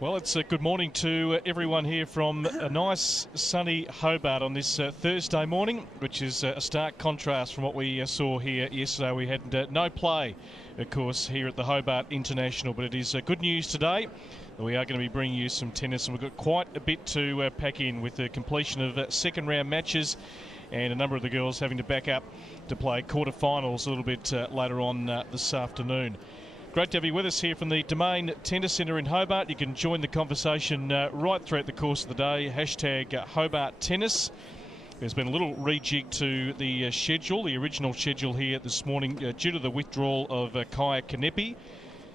Well, it's a good morning to everyone here from a nice sunny Hobart on this Thursday morning, which is a stark contrast from what we saw here yesterday. We had no play, of course, here at the Hobart International, but it is good news today. We are going to be bringing you some tennis, and we've got quite a bit to pack in with the completion of second round matches and a number of the girls having to back up to play quarterfinals a little bit later on this afternoon. Great to have you with us here from the Domain Tennis Centre in Hobart. You can join the conversation right throughout the course of the day. Hashtag Hobart Tennis. There's been a little rejig to the schedule, the original schedule here this morning, due to the withdrawal of Karin Knapp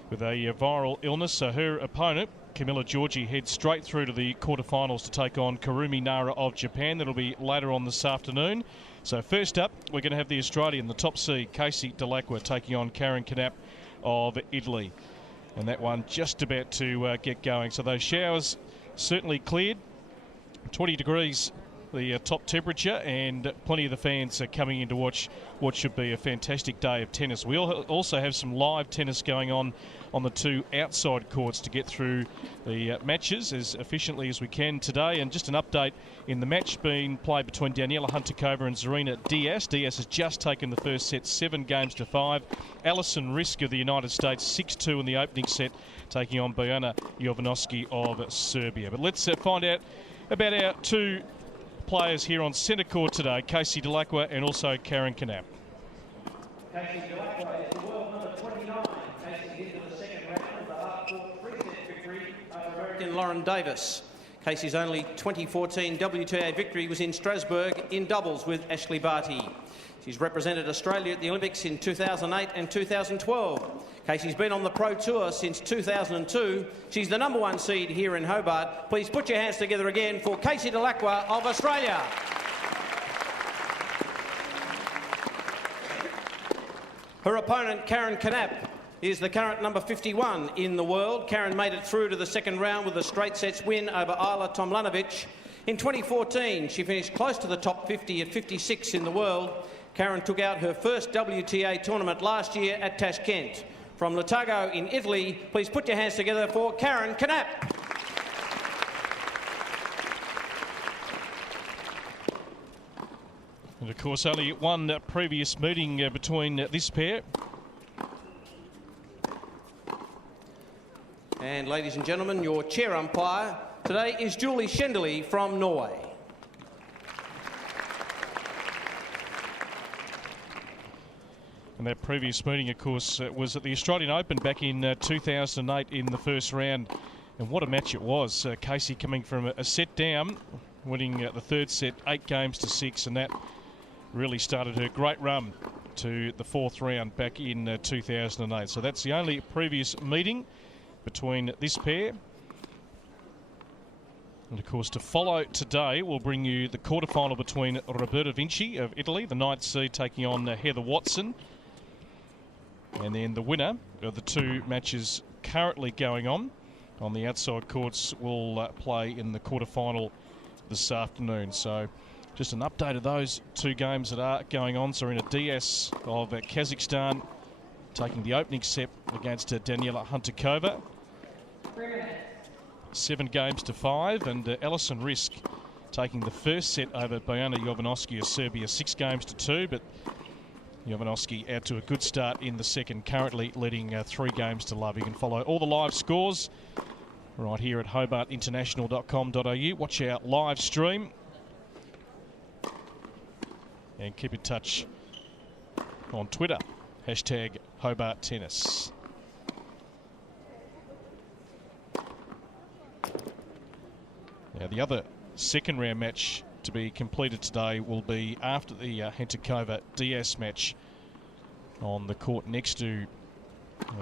with a viral illness. So her opponent, Camilla Giorgi, heads straight through to the quarterfinals to take on Kurumi Nara of Japan. That'll be later on this afternoon. So first up, we're going to have the Australian, the top seed, Casey Dellacqua, taking on Karin Knapp of Italy, and that one just about to get going. So those showers certainly cleared. 20 degrees the top temperature, and plenty of the fans are coming in to watch what should be a fantastic day of tennis. We also have some live tennis going on the two outside courts to get through the matches as efficiently as we can today. And just an update in the match being played between Daniela Huntakova and Zarina Diaz. Diaz has just taken the first set 7-5. Alison Risk of the United States 6-2 in the opening set, taking on Bojana Jovanovski of Serbia. But let's find out about our two players here on centre court today, Casey Dellacqua and also Karin Knapp. Casey Dellacqua is the world number 29. Casey into the second round with a half-court three-set victory over American Lauren Davis. Casey's only 2014 WTA victory was in Strasbourg in doubles with Ashley Barty. She's represented Australia at the Olympics in 2008 and 2012. Casey's been on the Pro Tour since 2002. She's the number one seed here in Hobart. Please put your hands together again for Casey Dellacqua of Australia. Her opponent, Karin Knapp, is the current number 51 in the world. Karin made it through to the second round with a straight sets win over Ayla Tomljanovic. In 2014, she finished close to the top 50 at 56 in the world. Karin took out her first WTA tournament last year at Tashkent. From Latago in Italy, please put your hands together for Karin Knapp. And of course, only one previous meeting between this pair. And ladies and gentlemen, your chair umpire today is Julie Schenderly from Norway. And that previous meeting, of course, was at the Australian Open back in 2008 in the first round. And what a match it was. Casey coming from a set down, winning the third set 8-6, and that really started her great run to the fourth round back in 2008. So that's the only previous meeting between this pair. And of course, to follow today, we'll bring you the quarterfinal between Roberta Vinci of Italy, the 9th seed, taking on Heather Watson. And then the winner of the two matches currently going on the outside courts will play in the quarterfinal this afternoon. So just an update of those two games that are going on. Zarina Diaz of Kazakhstan taking the opening set against Daniela Huntakova. 7-5, and Alison Risk taking the first set over Bojana Jovanovski of Serbia 6-2, but Jovanovski out to a good start in the second, currently leading 3-0. You can follow all the live scores right here at hobartinternational.com.au. Watch our live stream and keep in touch on Twitter, hashtag Hobart Tennis. Now, the other second round match to be completed today will be after the Huntakova-Diaz match on the court next to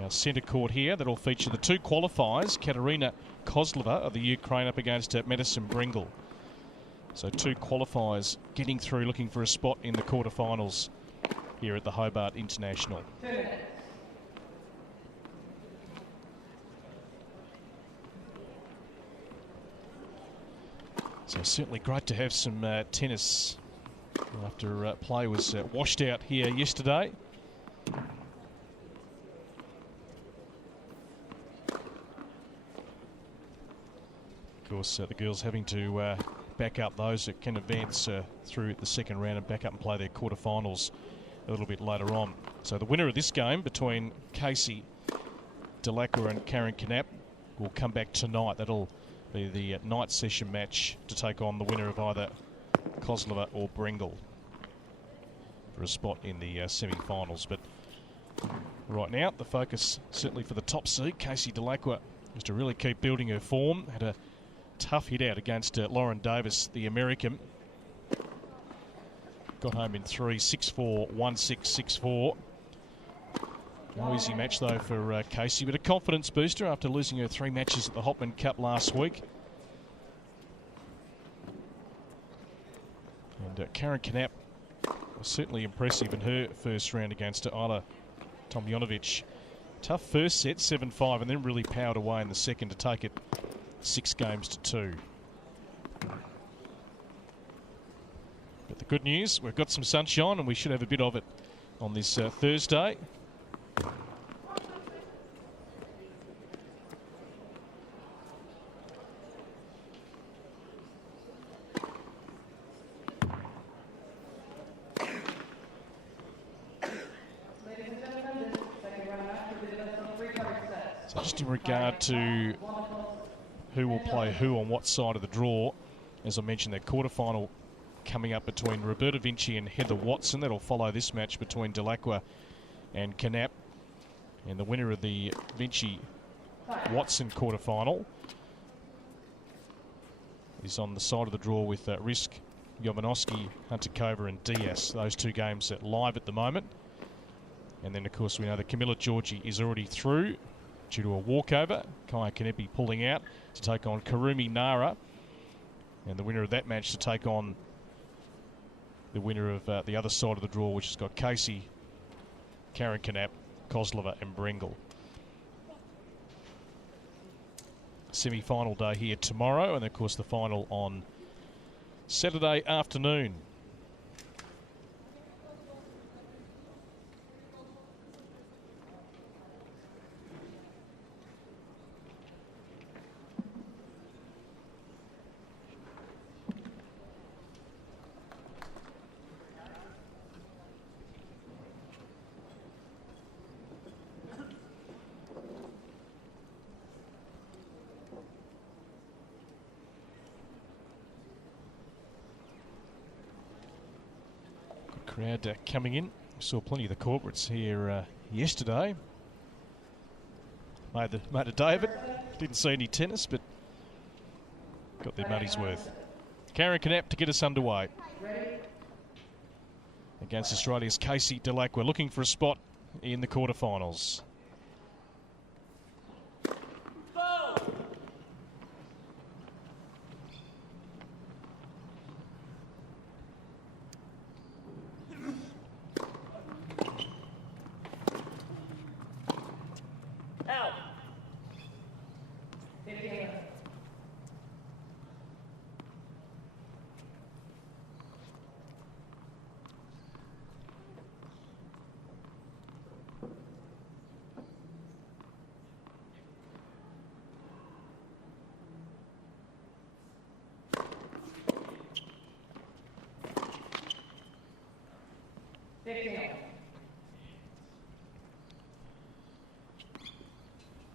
our centre court here. That'll feature the two qualifiers, Katerina Kozlova of the Ukraine up against Madison Bringle. So two qualifiers getting through, looking for a spot in the quarterfinals here at the Hobart International. So certainly great to have some tennis after play was washed out here yesterday. course, the girls having to back up those that can advance through the second round and back up and play their quarterfinals a little bit later on. So the winner of this game between Casey Dellacqua and Karin Knapp will come back tonight. That'll be the night session match to take on the winner of either Kozlova or Bringle for a spot in the semi-finals. But right now, the focus certainly for the top seed, Casey Dellacqua, is to really keep building her form. Had a tough hit out against Lauren Davis, the American. Got home in 3, 6-4, 1-6, 6-4. No easy match, though, for Casey, but a confidence booster after losing her 3 matches at the Hopman Cup last week. And Karin Knapp was certainly impressive in her first round against Isla Tomljanovic. Tough first set, 7-5, and then really powered away in the second to take it 6-2. But the good news, we've got some sunshine and we should have a bit of it on this Thursday. So just in regard to who will play who on what side of the draw, as I mentioned, that quarterfinal coming up between Roberta Vinci and Heather Watson. That'll follow this match between Dellacqua and Knapp. And the winner of the Vinci-Watson quarterfinal is on the side of the draw with Risk, Jovanovski, Hunter-Kova and Diaz. Those 2 games are live at the moment. And then, of course, we know that Camilla Georgi is already through due to a walkover. Kaya Kanepi pulling out to take on Karumi Nara. And the winner of that match to take on the winner of the other side of the draw, which has got Casey, Karin Knapp, Kozlova and Bringle. Semi-final day here tomorrow, and of course the final on Saturday afternoon. Crowd coming in. We saw plenty of the corporates here yesterday. Made a day of it. Didn't see any tennis, but got their money's worth. Karin Knapp to get us underway against Australia's Casey Dellacqua, looking for a spot in the quarterfinals.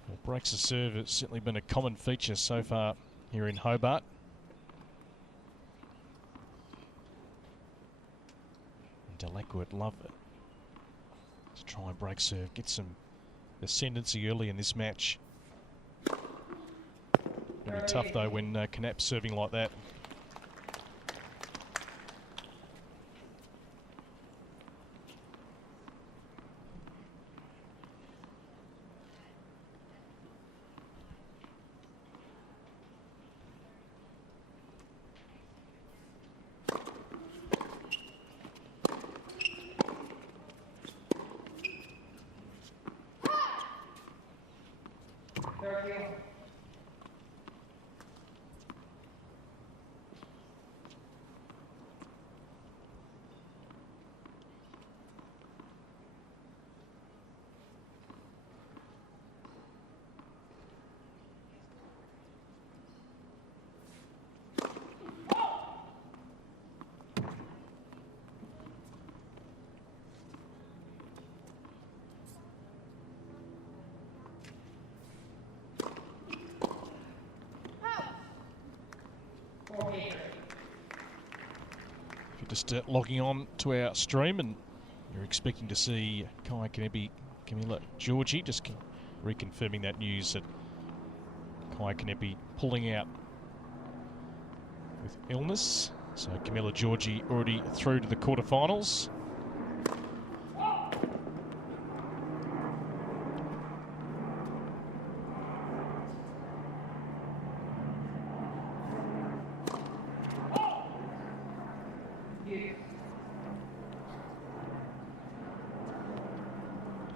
Well, breaks of serve has certainly been a common feature so far here in Hobart. And Dellacqua would love it to try and break serve, get some ascendancy early in this match. It'll be tough though when Knapp's serving like that. just logging on to our stream, and you're expecting to see Karin Knapp, Camilla Georgie, just reconfirming that news that Karin Knapp pulling out with illness. So Camilla Georgie already through to the quarterfinals.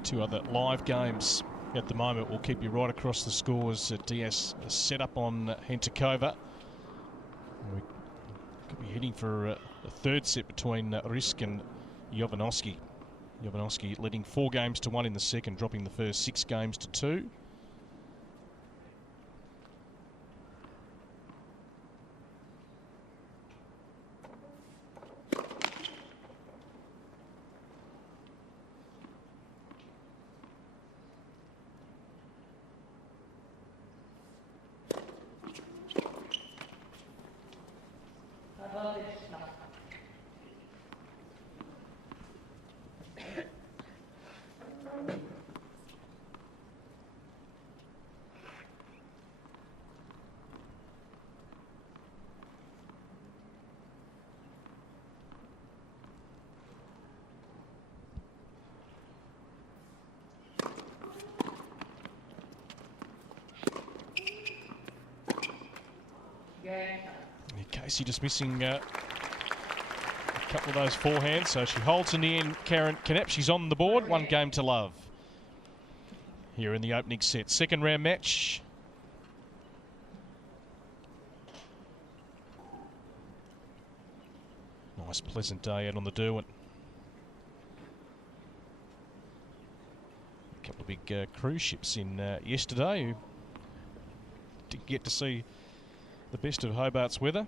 Two other live games at the moment. We'll keep you right across the scores. Diaz set up on Hentakova. We could be heading for a third set between Risk and Jovanovski. Jovanovski leading 4-1 in the second, dropping the first 6 games to 2. Casey just missing a couple of those forehands, so she holds in the end. Karin Knapp, she's on the board. 1 game to love here in the opening set. Second round match. Nice pleasant day out on the Derwent. A couple of big cruise ships in yesterday who didn't get to see the best of Hobart's weather.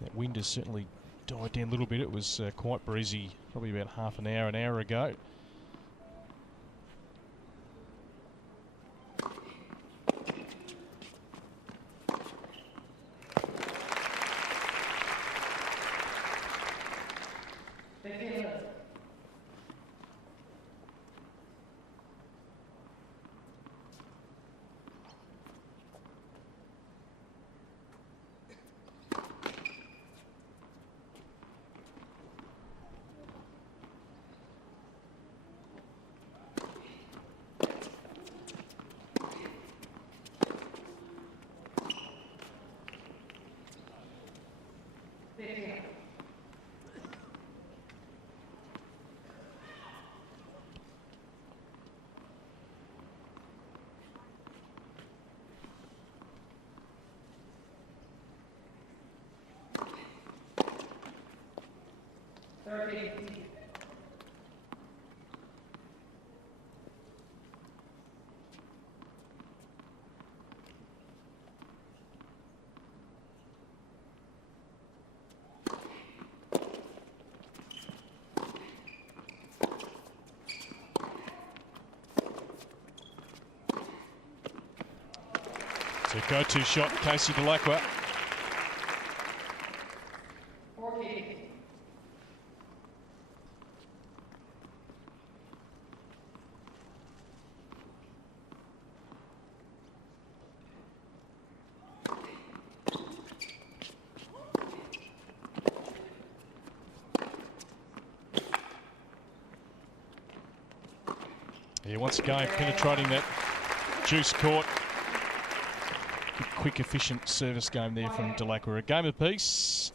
That wind has certainly died down a little bit. It was quite breezy probably about half an hour ago. So go-to shot, Casey Dellacqua. Yeah, once again, penetrating that juice court. Quick, efficient service game there from Dellacqua. A game apiece.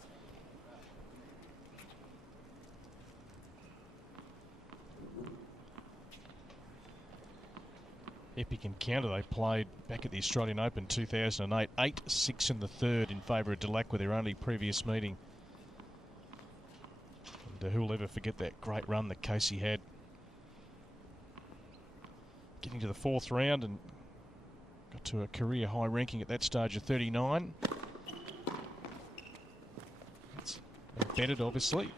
Epic encounter they played back at the Australian Open 2008. 8-6 in the third in favour of Dellacqua, their only previous meeting. And who'll ever forget that great run that Casey had? Getting to the 4th round and got to a career high ranking at that stage of 39. It's embedded, obviously.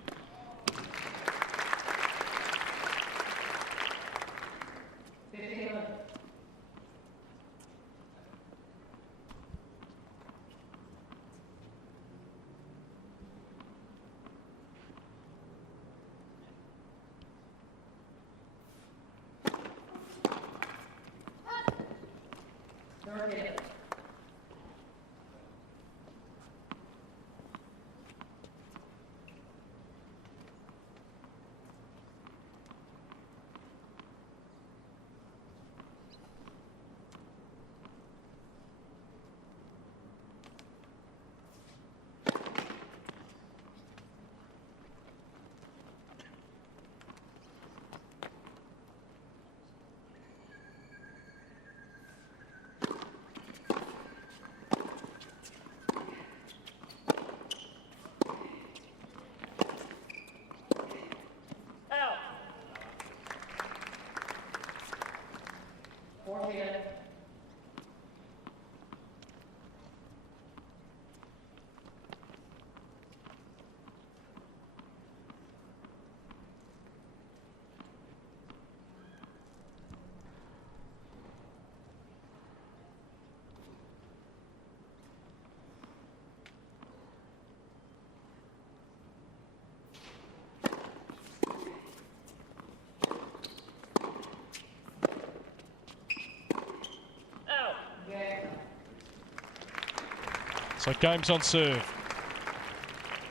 So game's on serve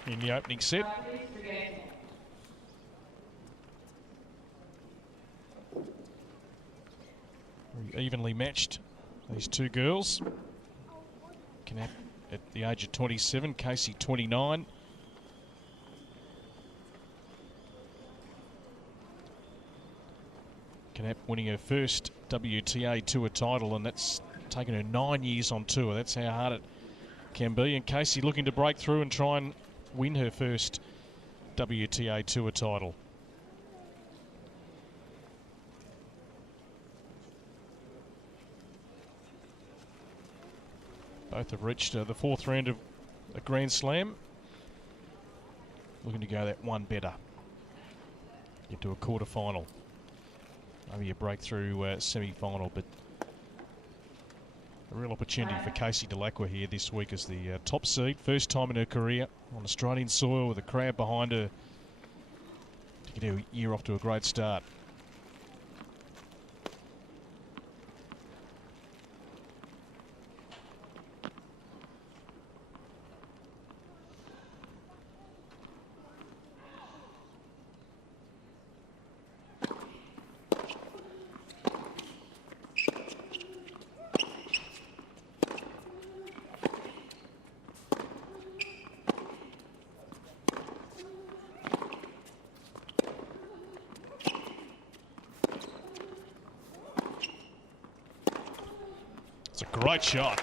in the opening set. Very evenly matched, these two girls. Knapp at the age of 27, Casey 29. Knapp winning her first WTA Tour title, and that's taken her 9 years on tour. That's how hard it can be. And Casey looking to break through and try and win her first WTA Tour title. Both have reached the fourth round of a Grand Slam. Looking to go that one better. Get to a quarter-final. Maybe a breakthrough semi-final, but a real opportunity for Casey Dellacqua here this week as the top seed. First time in her career on Australian soil with a crowd behind her to get her year off to a great start. It's a great shot.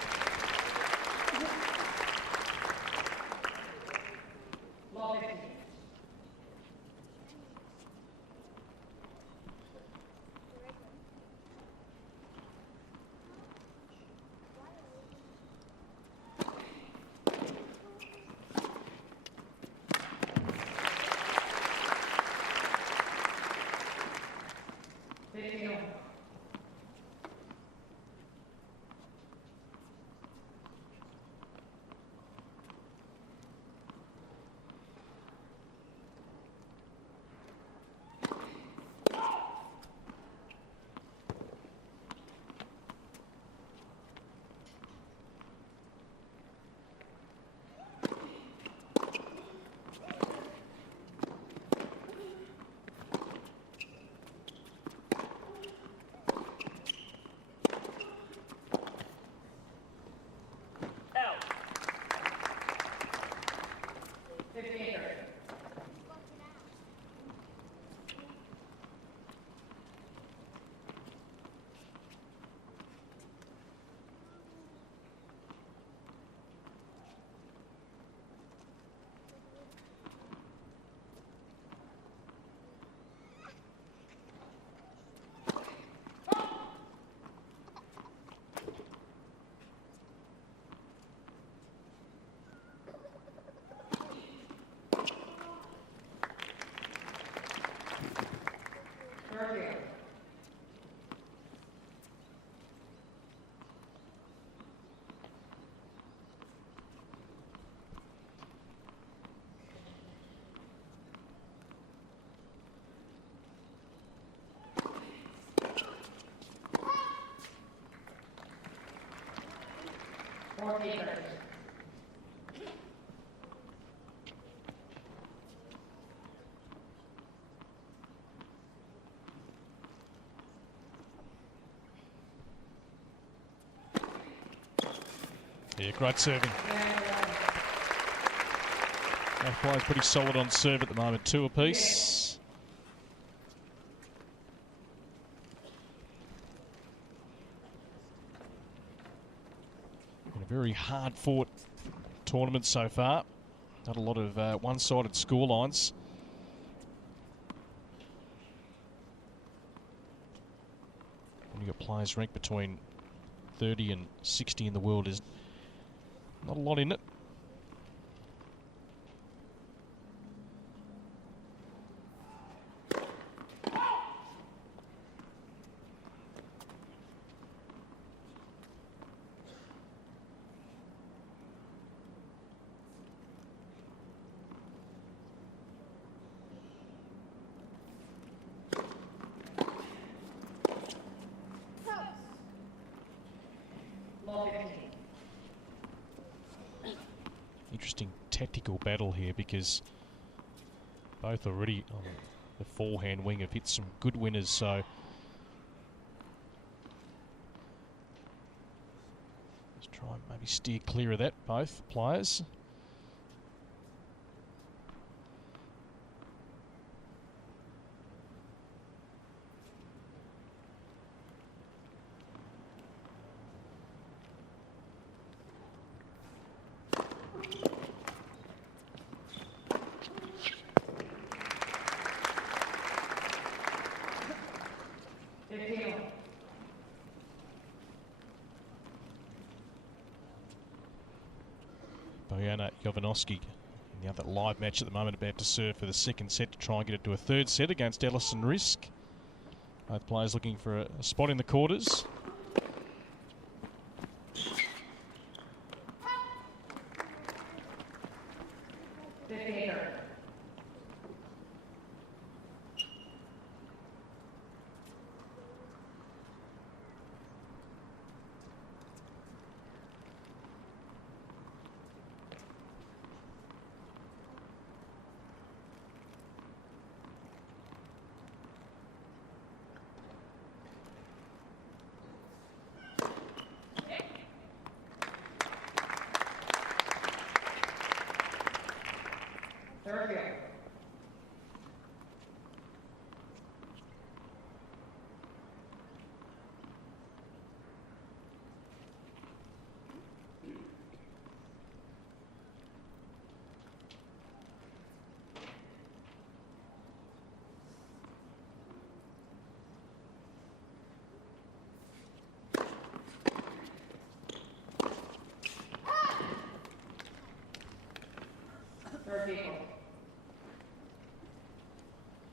Yeah, great serving. Both players pretty solid on serve at the moment, 2 apiece. Been a very hard-fought tournament so far. Not a lot of one-sided scorelines. When you've got players ranked between 30 and 60 in the world, is not a lot in it. Interesting tactical battle here because both already on the forehand wing have hit some good winners, so let's try and maybe steer clear of that, both players. Jovanovski in the other live match at the moment, about to serve for the second set to try and get it to a third set against Ellison Risk. Both players looking for a spot in the quarters.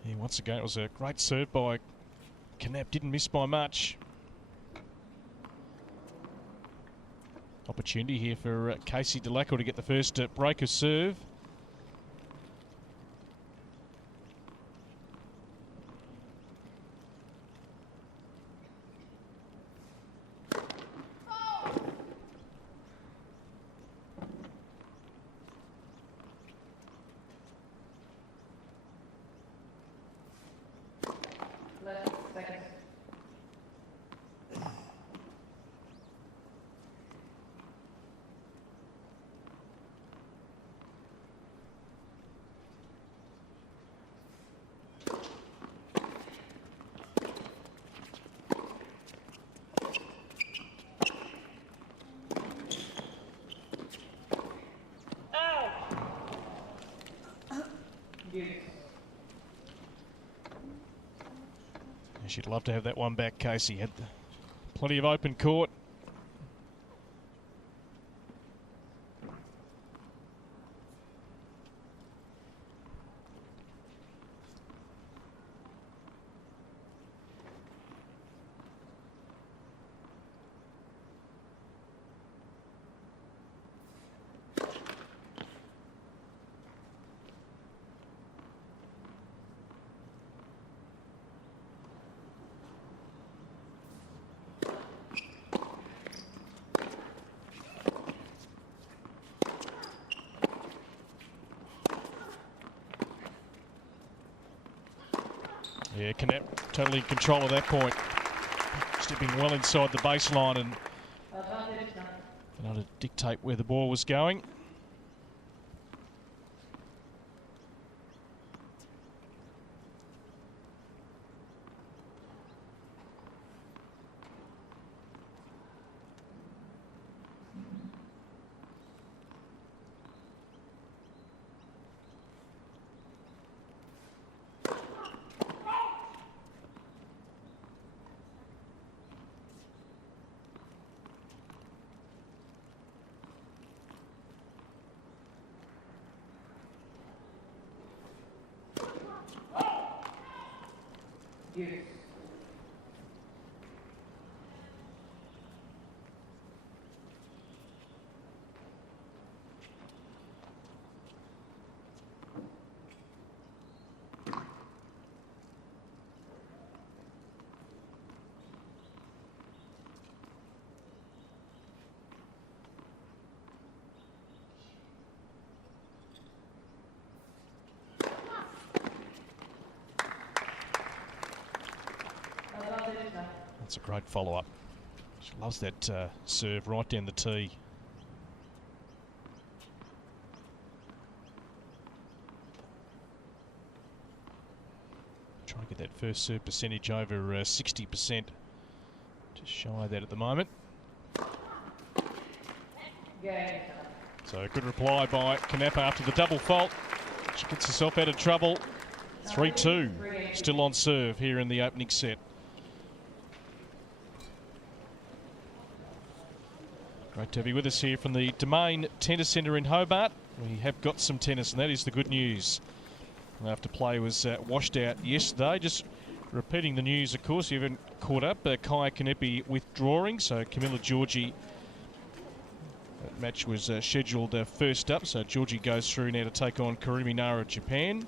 Yeah, once again, it was a great serve by Knapp, didn't miss by much. Opportunity here for Casey Dellacqua to get the first break of serve. She'd love to have that one back, Casey. Had plenty of open court. Yeah, Knapp totally in control of that point. Stepping well inside the baseline and able to dictate where the ball was going. Yes. That's a great follow-up. She loves that serve right down the tee. Trying to get that first serve percentage over 60%. Just shy of that at the moment. Yeah. So a good reply by Knapp after the double fault. She gets herself out of trouble. 3-2, still on serve here in the opening set. Great to have you with us here from the Domain Tennis Centre in Hobart. We have got some tennis, and that is the good news. After play was washed out yesterday. Just repeating the news, of course, you haven't caught up. Karin Knapp withdrawing, so Camilla Giorgi. That match was scheduled first up, so Giorgi goes through now to take on Karimi Nara of Japan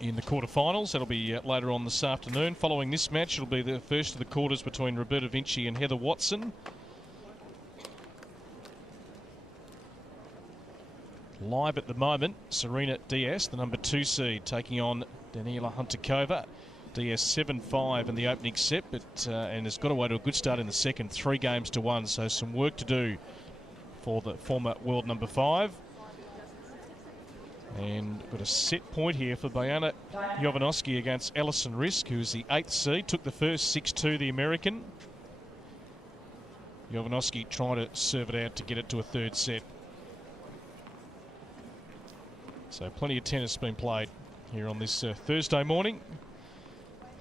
in the quarterfinals. That'll be later on this afternoon. Following this match, it'll be the first of the quarters between Roberta Vinci and Heather Watson. Live at the moment, Serena Diaz, the number 2 seed, taking on Daniela Huntakova. Diaz 7-5 in the opening set, but and has got away to a good start in the second, 3-1, so some work to do for the former world number 5. And got a set point here for Bojana Jovanovski against Alison Risk, who is the 8th seed. Took the first 6-2, the American. Jovanovski trying to serve it out to get it to a third set. So plenty of tennis being played here on this Thursday morning.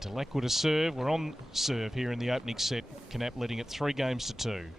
Dellacqua to serve. We're on serve here in the opening set. Knapp leading it 3-2.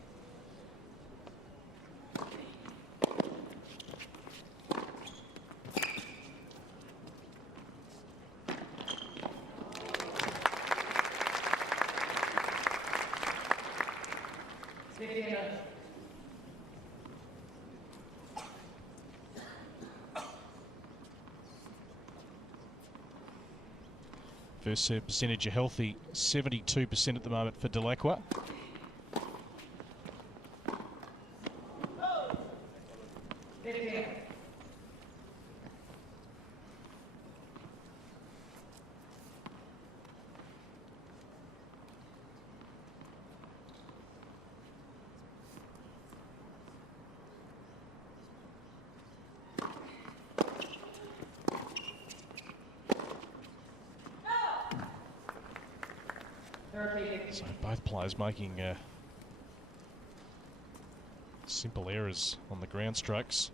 First serve percentage a healthy 72% at the moment for Dellacqua. So both players making simple errors on the ground strokes.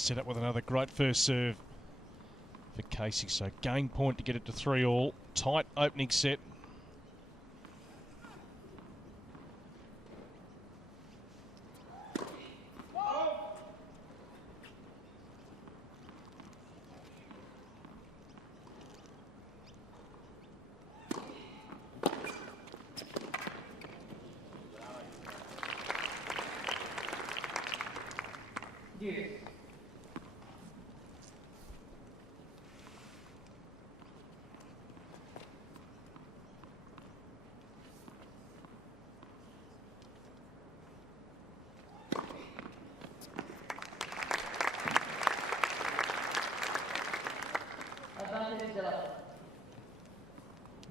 set up with another great first serve for Casey. So game point to get it to 3-all. Tight opening set.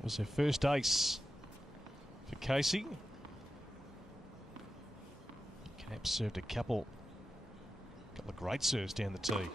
Was her first ace for Casey. Knapp served a couple of great serves down the tee.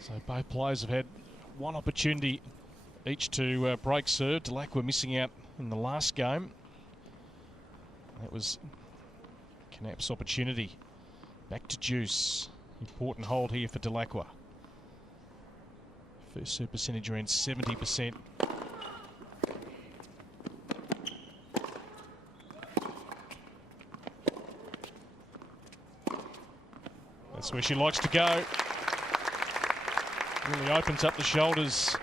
So both players have had one opportunity each to break serve. Dellacqua missing out in the last game. That was Knapp's opportunity. Back to deuce. Important hold here for Dellacqua. First serve percentage around 70%. That's where she likes to go. Really opens up the shoulders.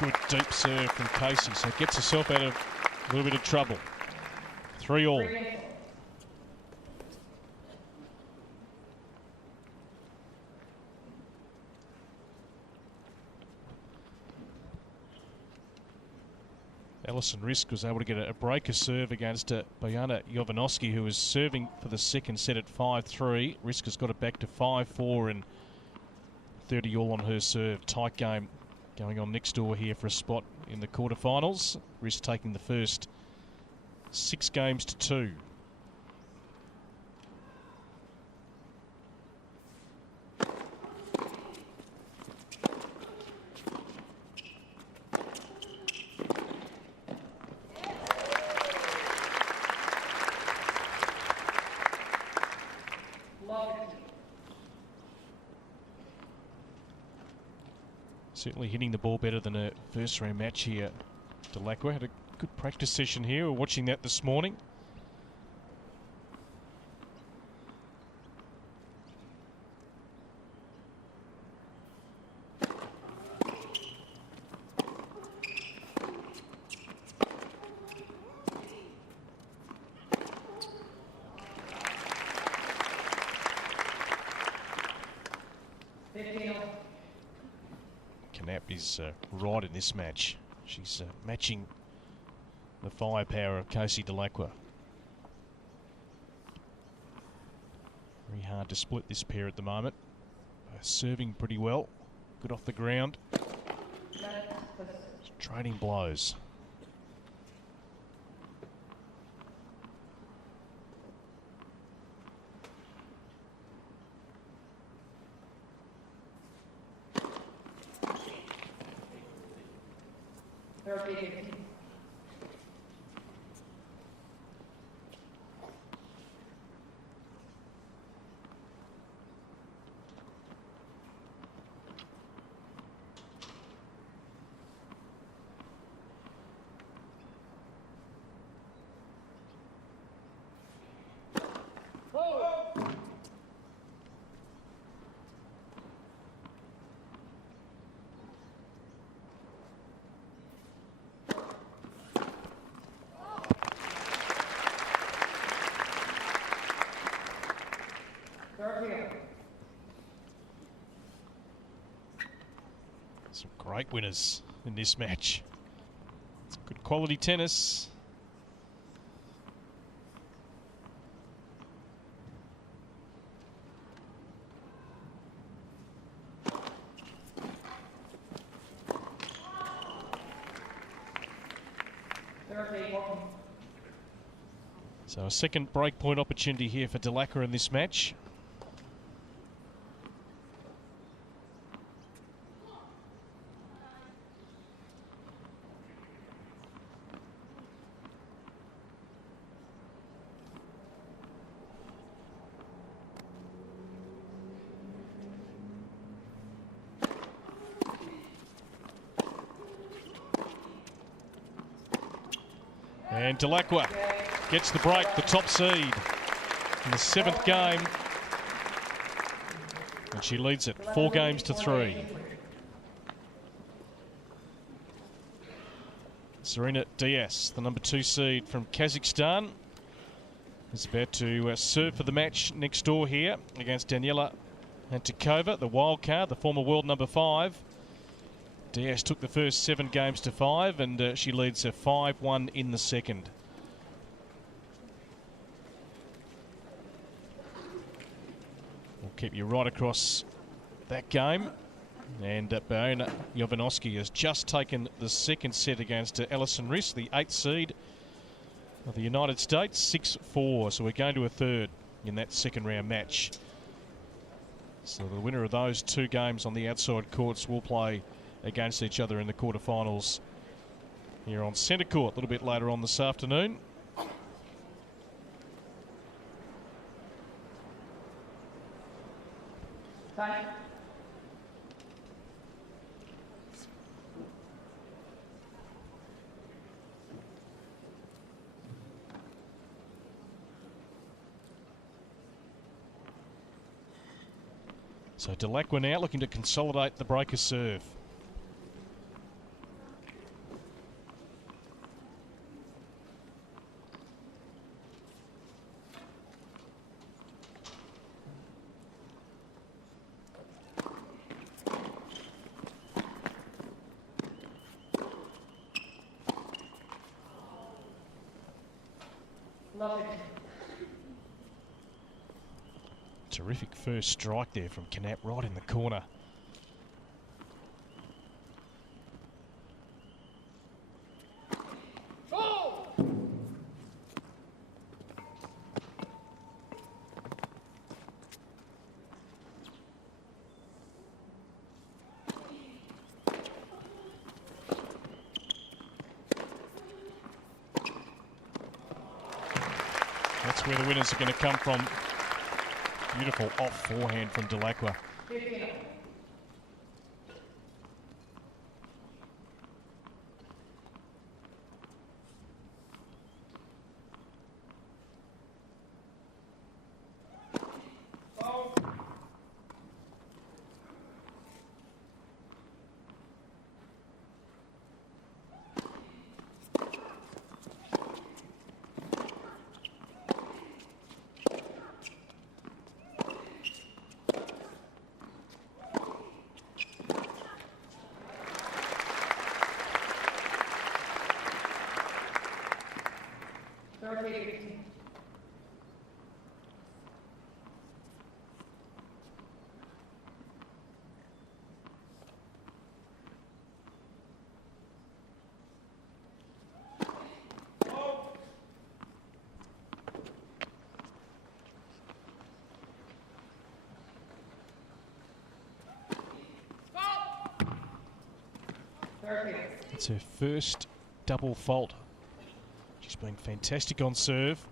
Good deep serve from Casey, so gets herself out of a little bit of trouble. 3-all. Alison Risk was able to get a breaker serve against Bojana Jovanovski, who was serving for the second set at 5-3. Risk has got it back to 5-4 and 30-all on her serve. Tight game going on next door here for a spot in the quarterfinals. Risk taking the first 6 games to 2. Certainly hitting the ball better than her first round match here. Dellacqua had a good practice session here. We were watching that this morning. Knapp is right in this match. She's matching the firepower of Casey Dellacqua. Very hard to split this pair at the moment. Serving pretty well. Good off the ground. Trading blows. Some great winners in this match. It's good quality tennis. So a second break point opportunity here for Dellacqua in this match. And Dellacqua gets the break, the top seed in the 7th game. And she leads it 4-3. Serena Diaz, the number 2 seed from Kazakhstan, is about to serve for the match next door here against Daniela Antikova, the wild card, the former world number 5. Diaz took the first 7 games to 5, and she leads 5-1 in the second. We'll keep you right across that game. And Bojan Jovanovski has just taken the second set against Alison Riss, the 8th seed of the United States, 6-4. So we're going to a third in that second round match. So the winner of those 2 games on the outside courts will play against each other in the quarterfinals here on centre court a little bit later on this afternoon. Time. So Dellacqua now looking to consolidate the breaker serve. Terrific first strike there from Knapp right in the corner. That's where the winners are going to come from. Beautiful off forehand from Dellacqua. It's her first double fault. She's been fantastic on serve.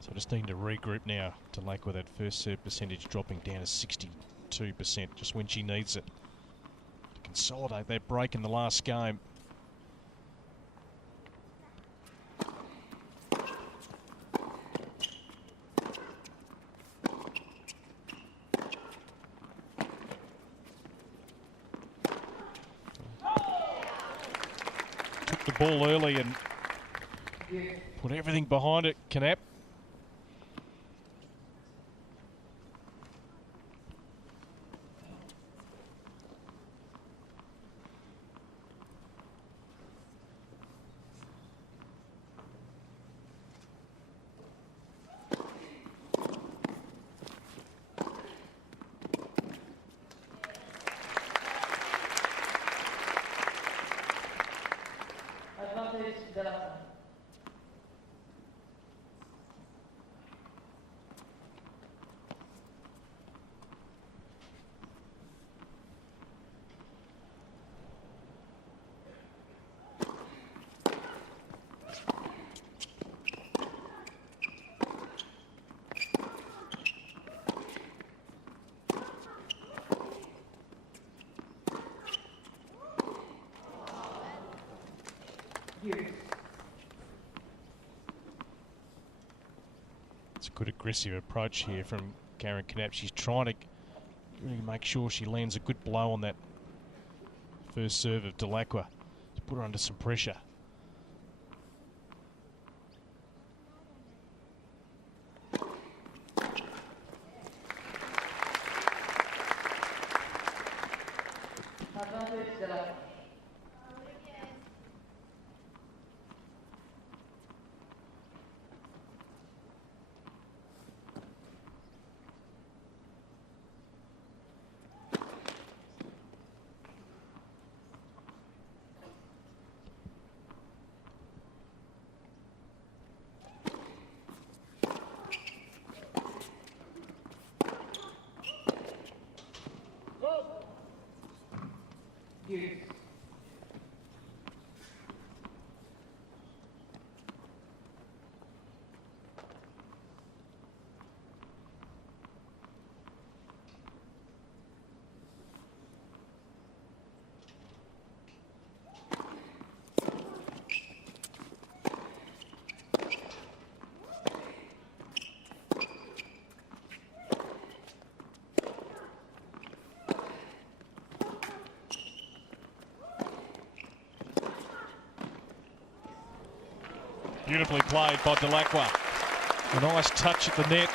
So just need to regroup now. Dellacqua, that first serve percentage dropping down to 62%, just when she needs it. To consolidate that break in the last game. Took the ball early and put everything behind it, Knapp. It's a good aggressive approach here from Karin Knapp. She's trying to really make sure she lands a good blow on that first serve of Dellacqua to put her under some pressure. Beautifully played by Dellacqua. A nice touch at the net.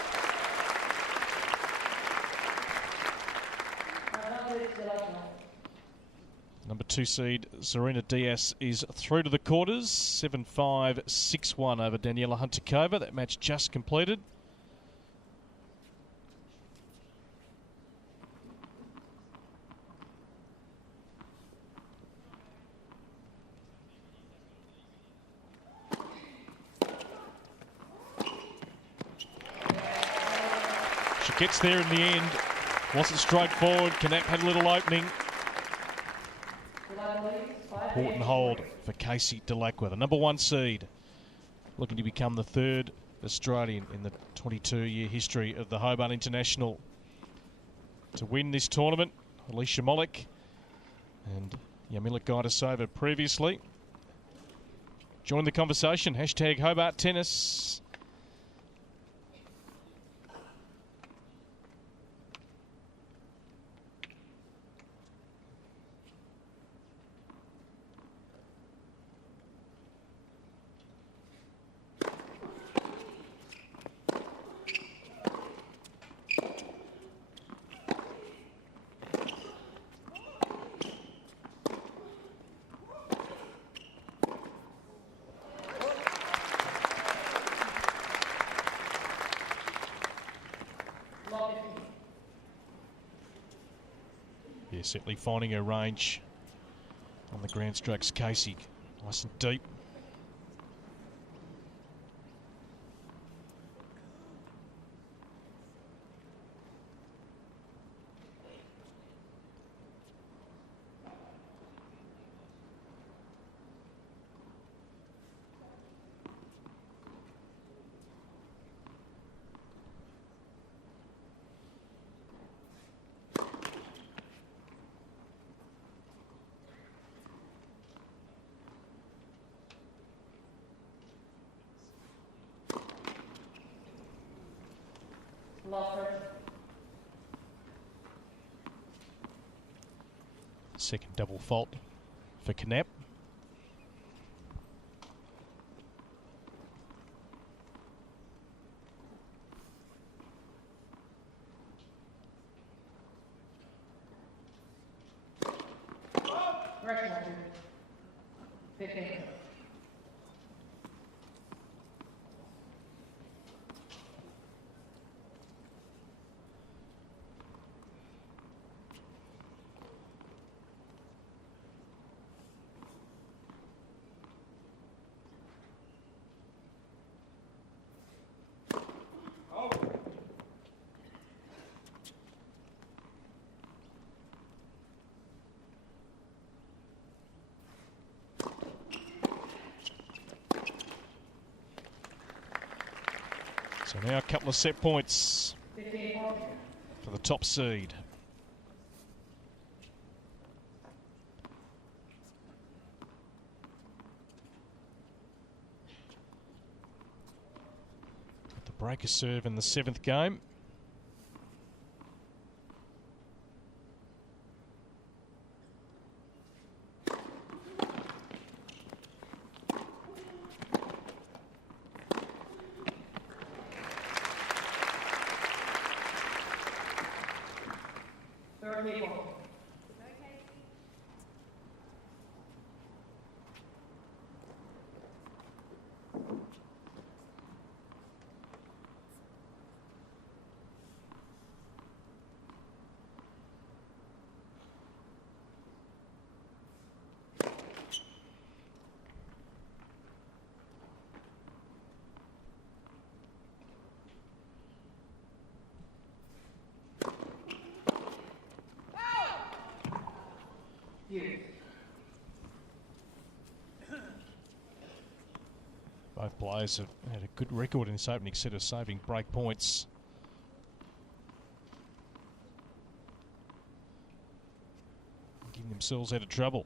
Number 2 seed Serena Diaz is through to the quarters. 7-5, 6-1 over Daniela Huntakova. That match just completed. She gets there in the end. Wasn't straightforward. Knapp had a little opening. Important hold for Casey Dellacqua, the number 1 seed, looking to become the 3rd Australian in the 22-year history of the Hobart International to win this tournament. Alicia Molik and Jarmila Gajdasova previously. Join the conversation, hashtag Hobart Tennis. certainly finding her range on the grand strokes. Casey, nice and deep. Second double fault for Knapp. So now a couple of set points for the top seed. Got the breaker serve in the 7th game. Both players have had a good record in this opening set of saving break points. Getting themselves out of trouble.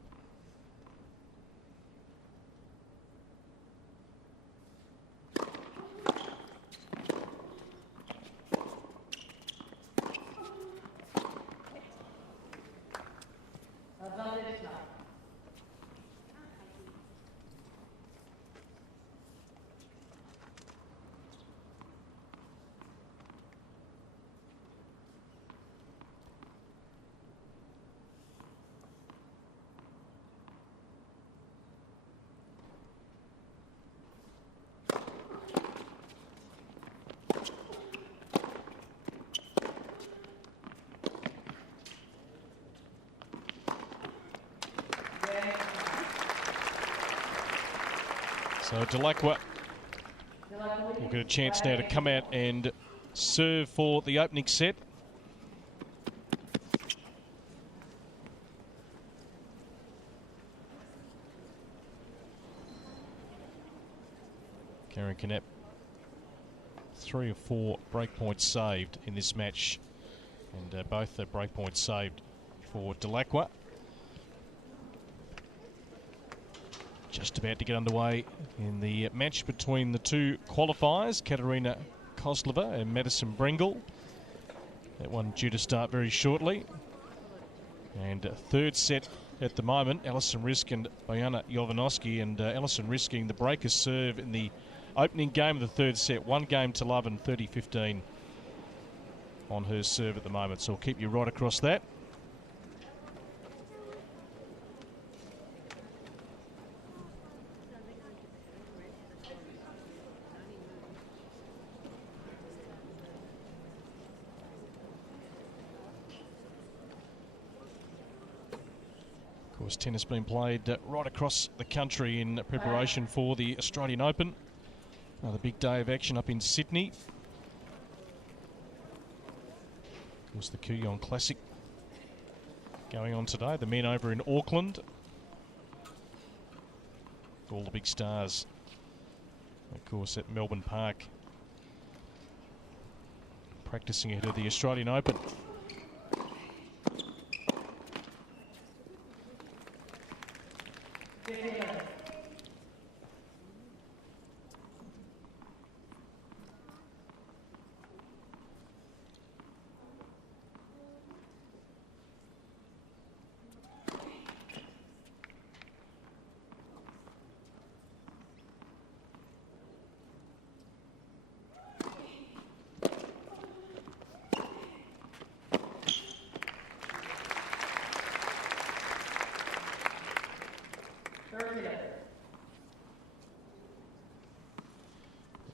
So Dellacqua will get a chance now to come out and serve for the opening set. Karin Knapp, 3 or 4 break points saved in this match, and both the break points saved for Dellacqua. Just about to get underway in the match between the two qualifiers, Katerina Kozlova and Madison Brengle. That one due to start very shortly. And third set at the moment, Alison Risk and Bojana Jovanovski, and Alison risking the breaker serve in the opening game of the third set. 1 game to love and 30-15 on her serve at the moment. So I'll keep you right across that. Of course, tennis being played right across the country in preparation for the Australian Open. Another big day of action up in Sydney. Of course, the Kooyong Classic going on today. The men over in Auckland. All the big stars, of course, at Melbourne Park, practicing ahead of the Australian Open.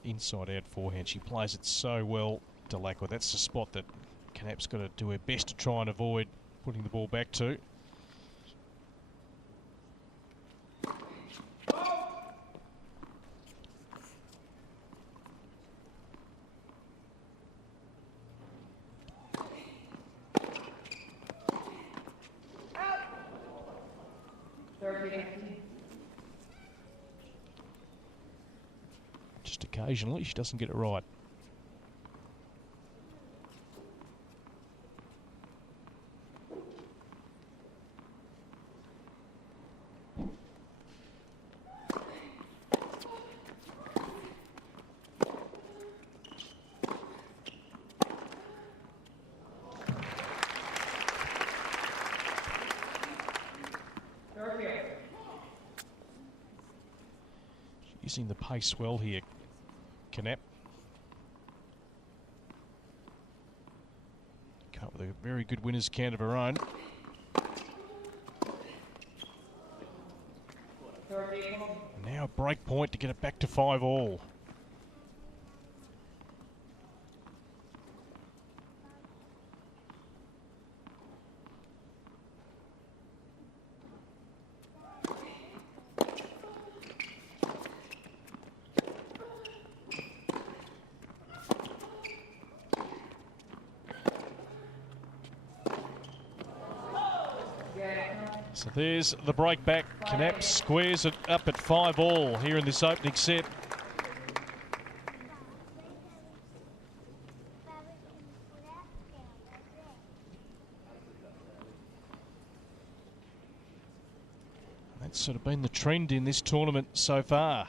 Inside out forehand, she plays it so well, Dellacqua. That's the spot that Knapp's got to do her best to try and avoid putting the ball back to. Just occasionally she doesn't get it right. Using the pace well here, Knapp. Come up with a very good winner's count of her own. Now a break point to get it back to 5-all. So there's the break back. Knapp squares it up at 5-all here in this opening set. That's sort of been the trend in this tournament so far.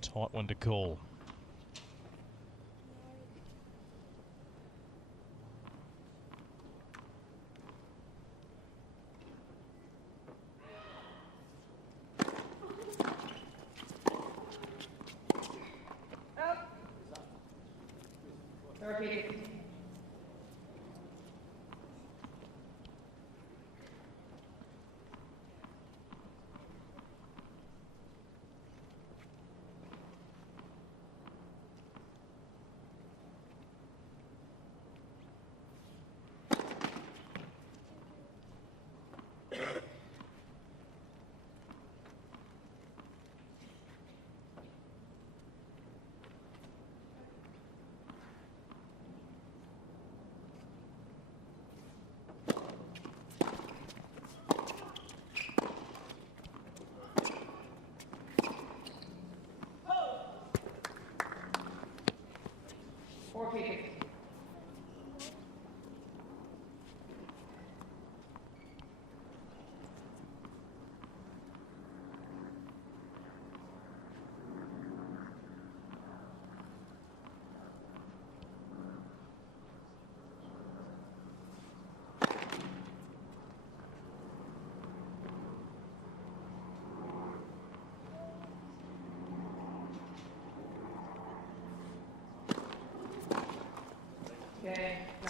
Tight one to call.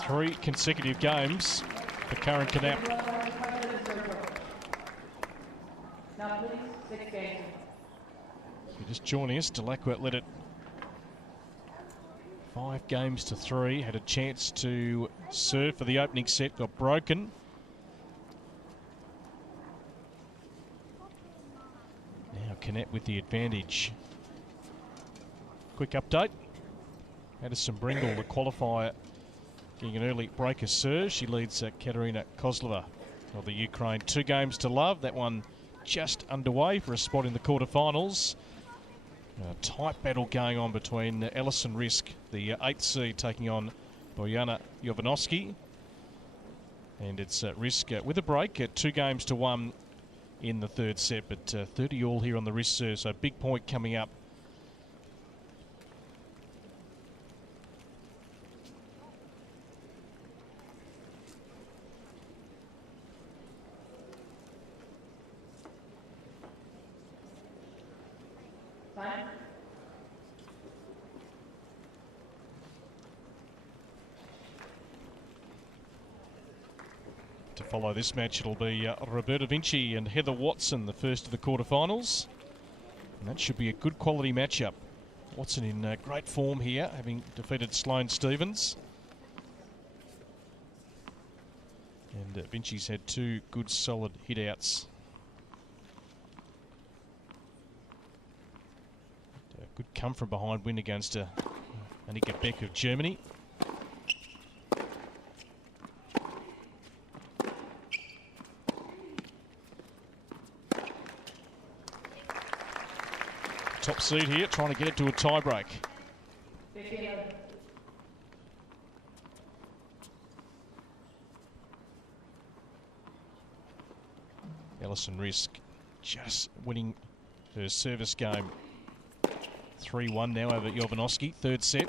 3 consecutive games for Karin Knapp. If you're just joining us, Dellacqua led it 5 games to 3. Had a chance to serve for the opening set, got broken. Now Knapp with the advantage. Quick update. Addison Bringle, the qualifier, getting an early breaker serve. She leads Katerina Kozlova of the Ukraine 2 games to love. That one just underway for a spot in the quarterfinals. A tight battle going on between Ellison Risk, the 8th seed, taking on Bojana Jovanovski. And it's Risk with a break at 2 games to 1 in the 3rd set, but 30 all here on the Risk serve, so big point coming up. To follow this match, it'll be Roberta Vinci and Heather Watson, the first of the quarterfinals. And that should be a good quality matchup. Watson in great form here, having defeated Sloane Stephens. And Vinci's had 2 good solid hit-outs. Good come from behind win against Annika Beck of Germany. Top seed here, trying to get it to a tie-break. Ellison Risk just winning her service game. 3-1 now over Jovanovski, 3rd set.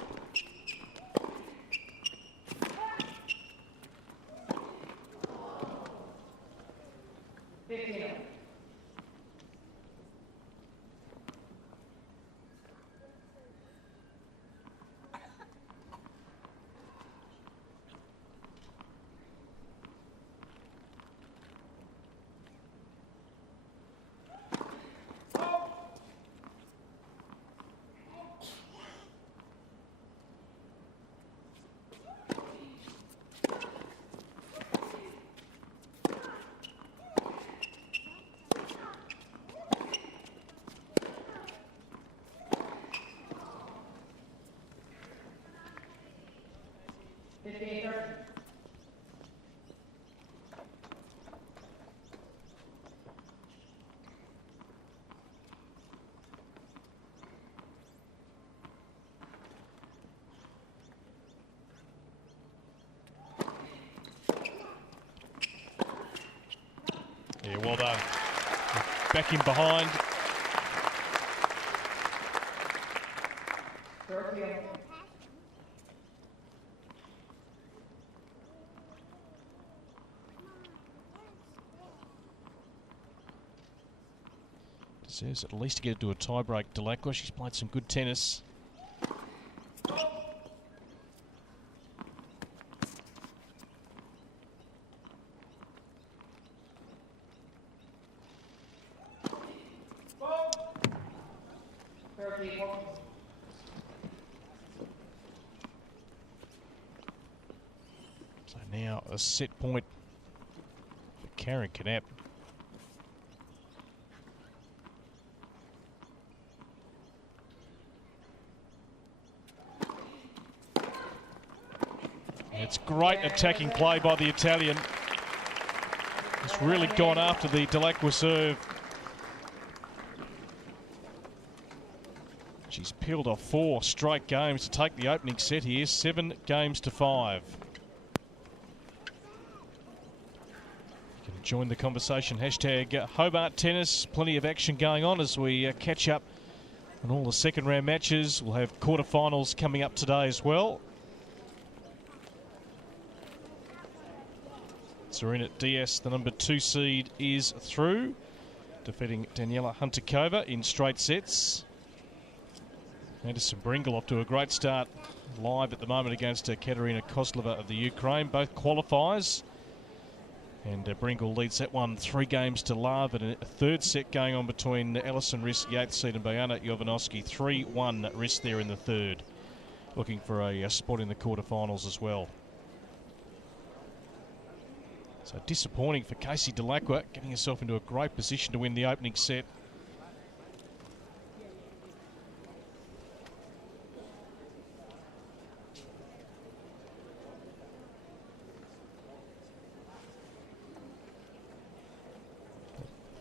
Yeah, well done. Back in behind. Deserves at least to get it to a tie-break. Dellacqua, she's played some good tennis. So now a set point for Karin Knapp. It's great attacking play by the Italian. It's really gone after the Dellacqua serve. She's peeled off 4 straight games to take the opening set here, 7 games to 5. You can join the conversation, hashtag Hobart Tennis. Plenty of action going on as we catch up on all the second round matches. We'll have quarterfinals coming up today as well. Serena Diaz, the number 2 seed, is through, defeating Daniela Huntakova in straight sets. Anderson Bringle off to a great start live at the moment against Katerina Kozlova of the Ukraine. Both qualifiers. And Bringle leads that one 3 games to love. And a third set going on between Alison Riss, the 8th seed, and Bojana Jovanovski. 3-1 Riss there in the third. Looking for a spot in the quarterfinals as well. So disappointing for Casey Dellacqua, getting herself into a great position to win the opening set.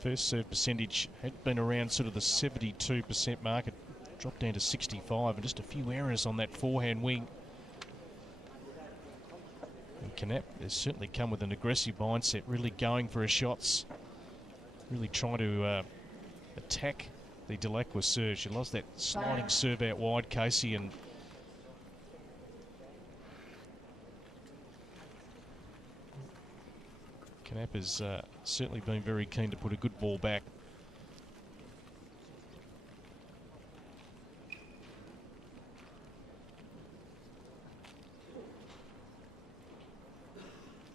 First serve percentage had been around sort of the 72% mark. It dropped down to 65, and just a few errors on that forehand wing. And Knapp has certainly come with an aggressive mindset, really going for her shots, really trying to attack the Dellacqua serve. She lost that sliding serve out wide, Casey, and Knapp has certainly been very keen to put a good ball back.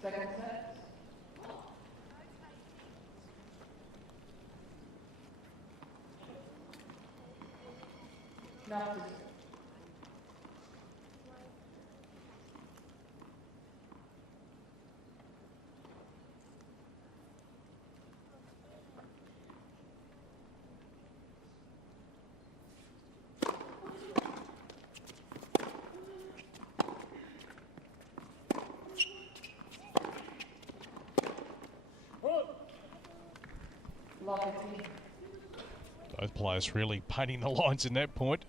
Second set. Now please. Both players really painting the lines in that point.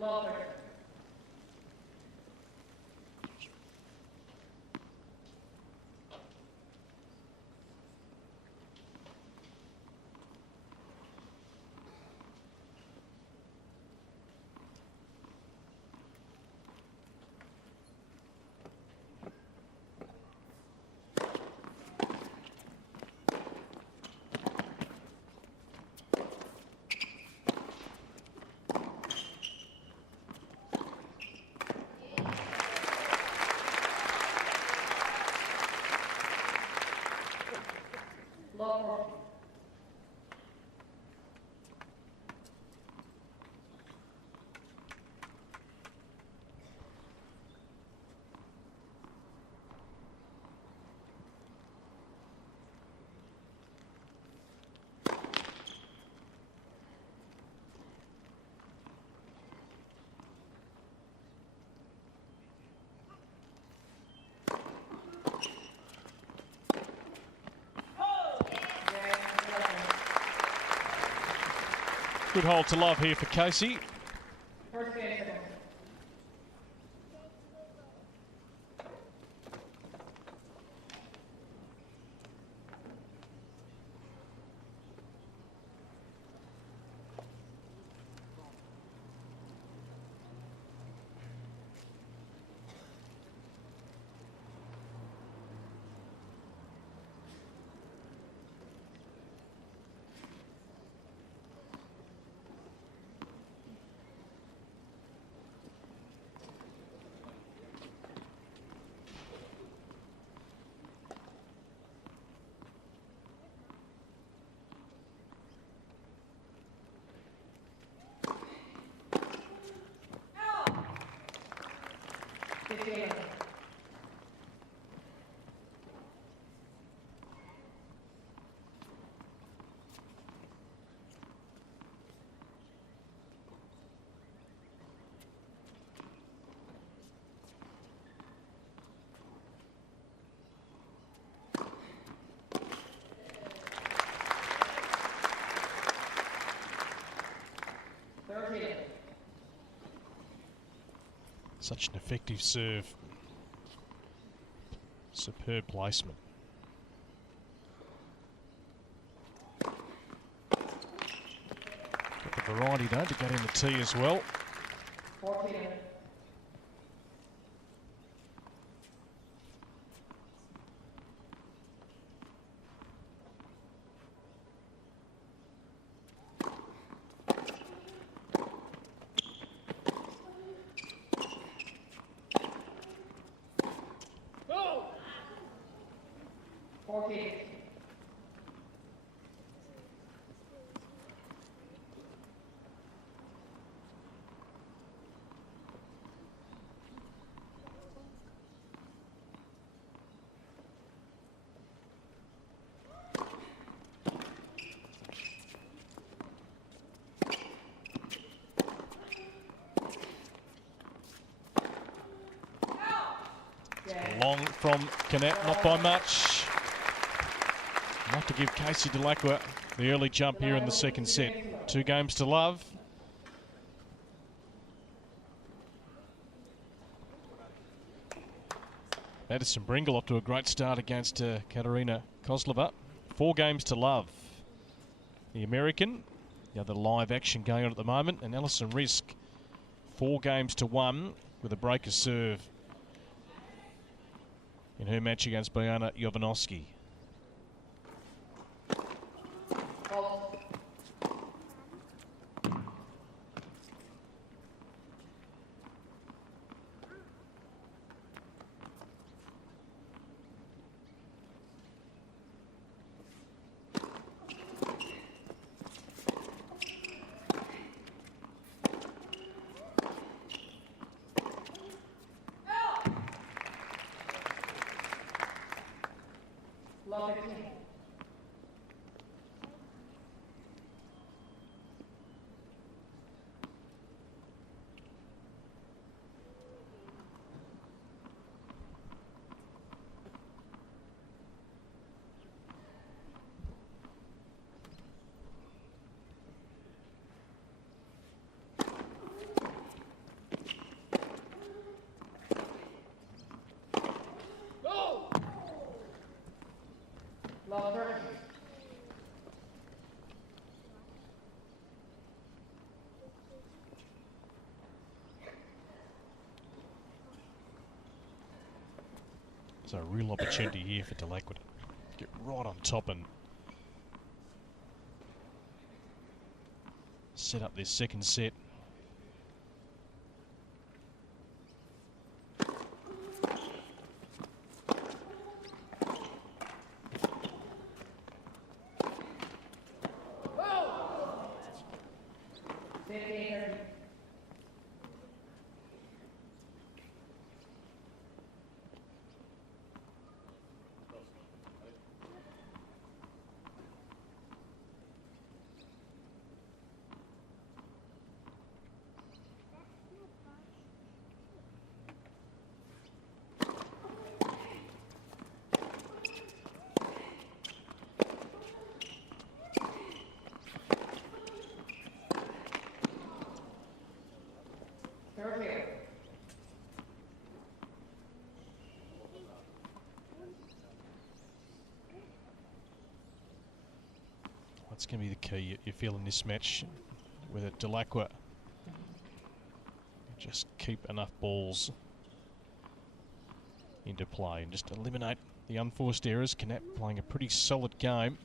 Lower. Lower. Good hole to love here for Casey. First game, second. 15. Such an effective serve. Superb placement. Got the variety though to get in the tee as well. 14. Long from Knapp, not by much. Enough to give Casey Dellacqua the early jump here in the second set. 2 games to love. Madison Bringle off to a great start against Katarina Kozlova. 4 games to love. The American, the other live action going on at the moment, and Alison Risk, 4 games to 1 with a breaker serve in her match against Bojana Jovanovski. Love 15. Love 30. So a real opportunity here for Dellacqua to get right on top and set up this second set. That's going to be the key, you feel, in this match, whether Dellacqua just keep enough balls into play and just eliminate the unforced errors. Knapp playing a pretty solid game.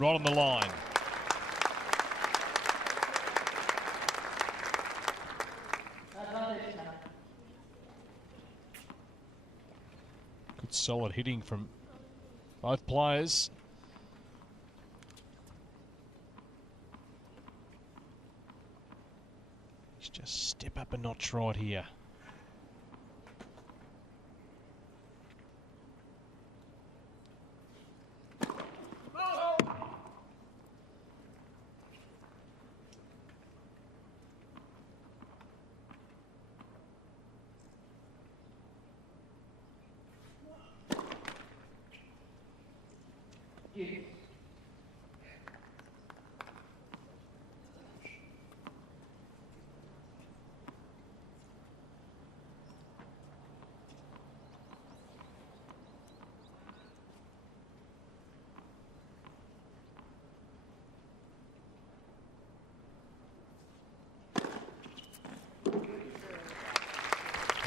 right on the line. Good solid hitting from both players. Let's just step up a notch right here.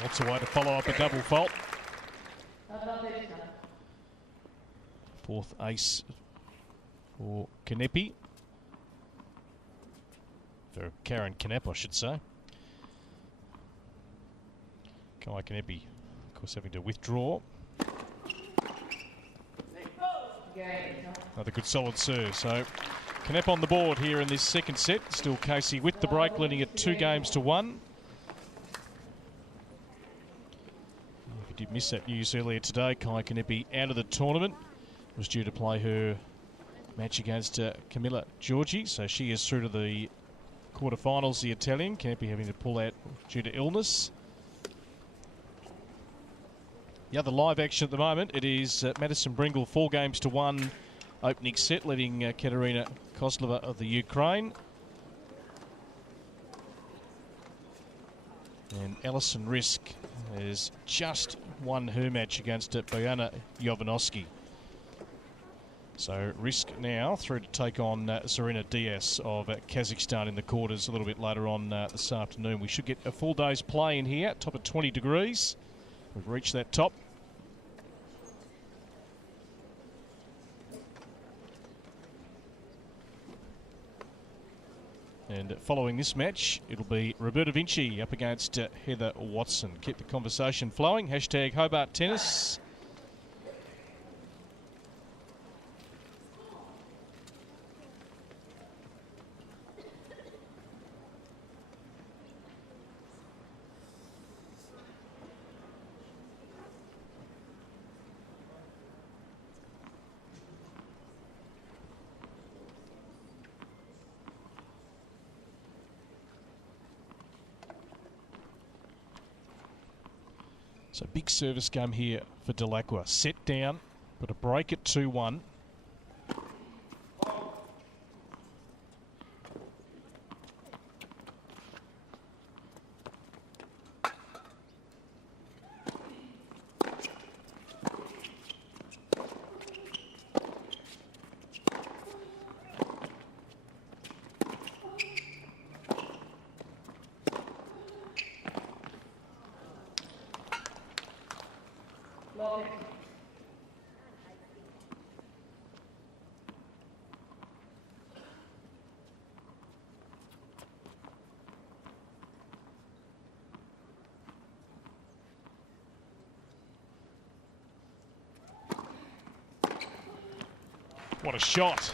Lots of way to follow up a double fault. Fourth ace for Knapp. For Karin Knapp, I should say. Karin Knapp, of course, having to withdraw. Another good solid serve. So Knapp on the board here in this second set. Still Casey with the break, leading at 2-1. If you did miss that news earlier today, Karin Knapp out of the tournament. Was due to play her match against Camilla Giorgi, so she is through to the quarterfinals, the Italian. Knapp having to pull out due to illness. The other live action at the moment, it is Madison Bringle 4-1 opening set, leading Katerina Kozlova of the Ukraine. And Alison Risk has just won her match against Bojana Jovanovski. So Risk now through to take on Zarina Diaz of Kazakhstan in the quarters a little bit later on this afternoon. We should get a full day's play in here, top of 20 degrees. We've reached that top. And following this match, it'll be Roberta Vinci up against Heather Watson. Keep the conversation flowing. Hashtag Hobart Tennis. So big service game here for Dellacqua. Set down, but a break at 2-1. What a shot.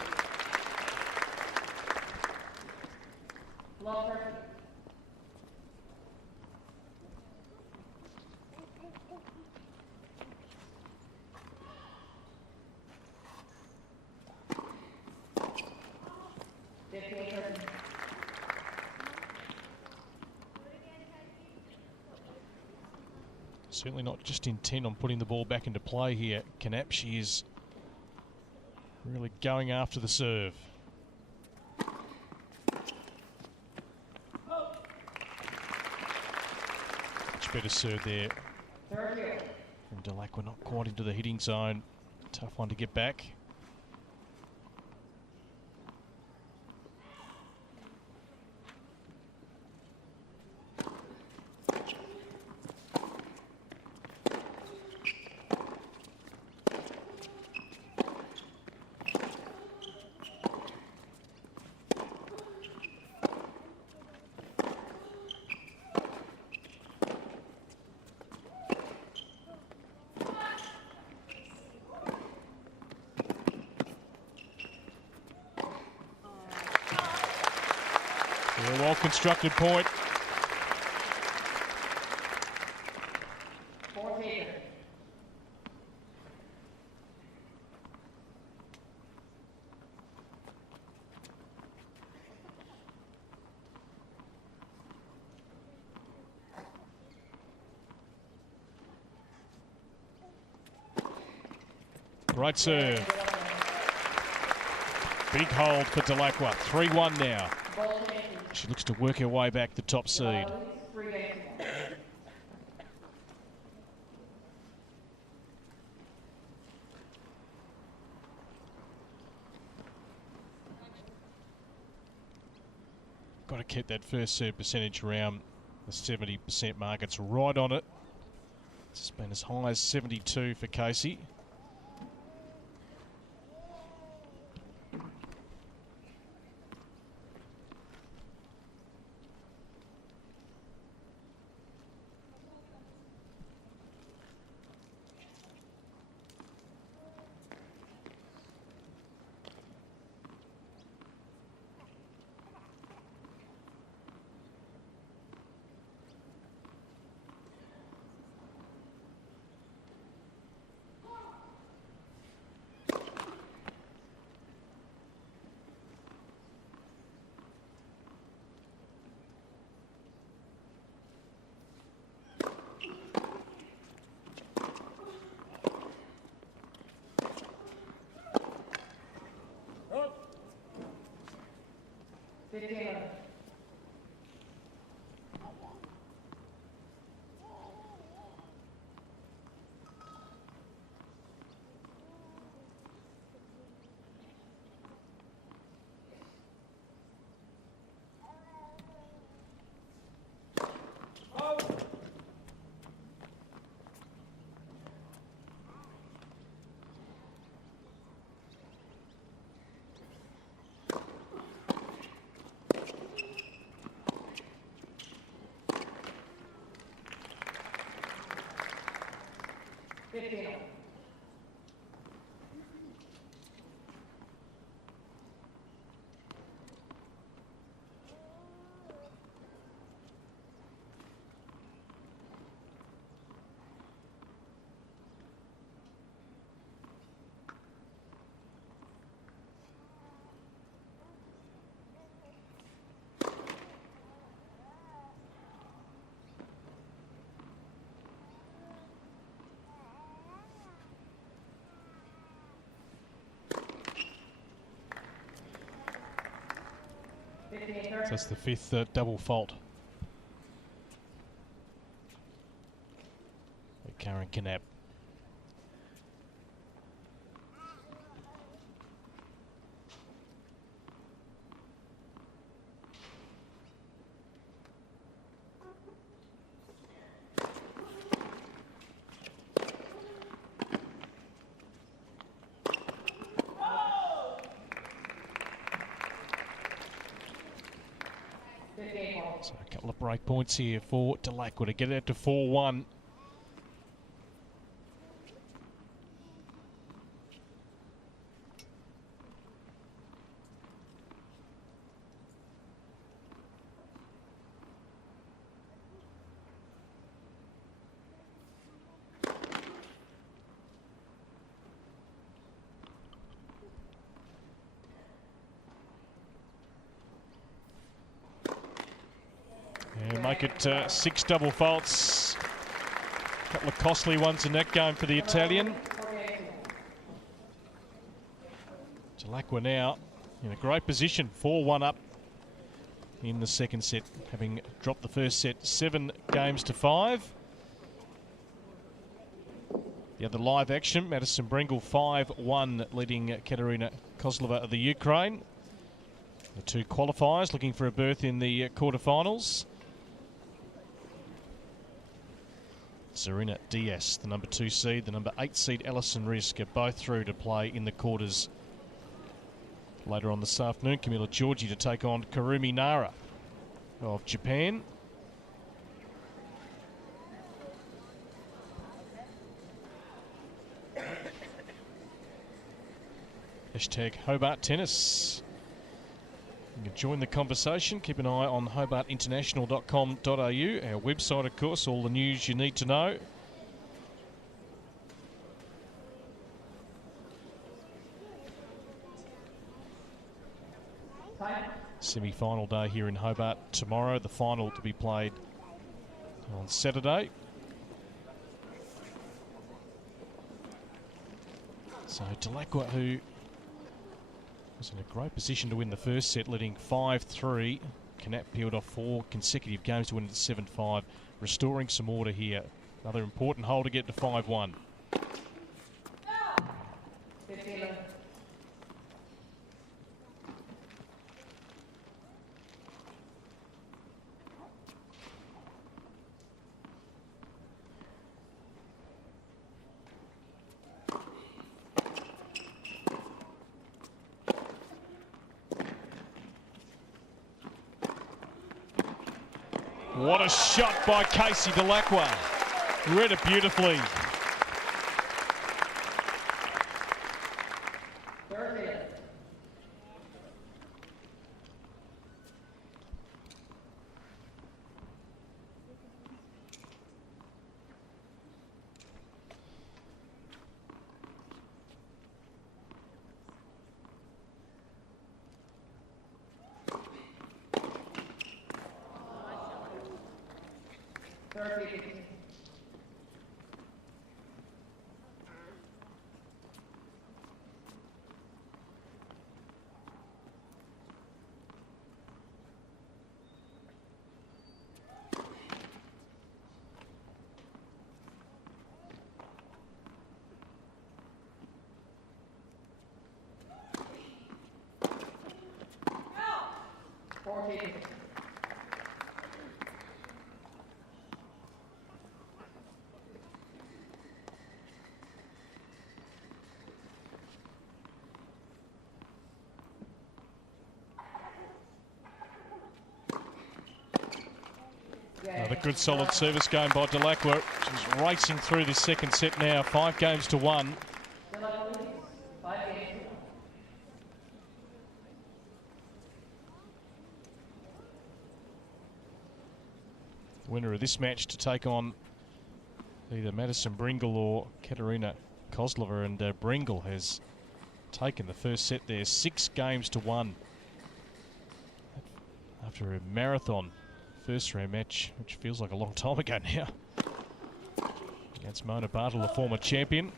Certainly not just intent on putting the ball back into play here. Knapp, she is really going after the serve. Much better serve there. And Dellacqua not quite into the hitting zone. Tough one to get back. well-constructed point. 14. Great serve. Big hold for Dellacqua. 3-1 now. She looks to work her way back the top seed. 3 games. Got to keep that first serve percentage around the 70% mark. It's right on it. It's been as high as 72 for Casey. So that's the fifth double fault. Karin Knapp. So a couple of break points here for Dellacqua to get it to 4-1. And make it 6 double faults. A couple of costly ones in that game for the Italian. Dellacqua now in a great position, 4-1 up in the second set, having dropped the first set 7 games to 5. The other live action, Madison Brengle 5-1, leading Katerina Kozlova of the Ukraine. The 2 qualifiers looking for a berth in the quarterfinals. Serena Diaz, the number 2 seed, the number 8 seed Alison Risk are both through to play in the quarters later on this afternoon. Camila Giorgi to take on Kurumi Nara of Japan. Hashtag Hobart Tennis. You can join the conversation. Keep an eye on hobartinternational.com.au. Our website, of course, all the news you need to know. Semi-final day here in Hobart tomorrow. The final to be played on Saturday. So Dellacqua, who was in a great position to win the first set, leading 5-3. Knapp peeled off 4 consecutive games to win it 7-5, restoring some order here. Another important hole to get to 5-1. What a shot by Casey Dellacqua. Read it beautifully. Another good solid service game by Dellacqua. She's racing through this second set now, 5 games to 1. Winner of this match to take on either Madison Bringle or Katerina Kozlova, and Bringle has taken the first set there, 6 games to 1 after a marathon first round match, which feels like a long time ago now, against Mona Bartle, the former champion.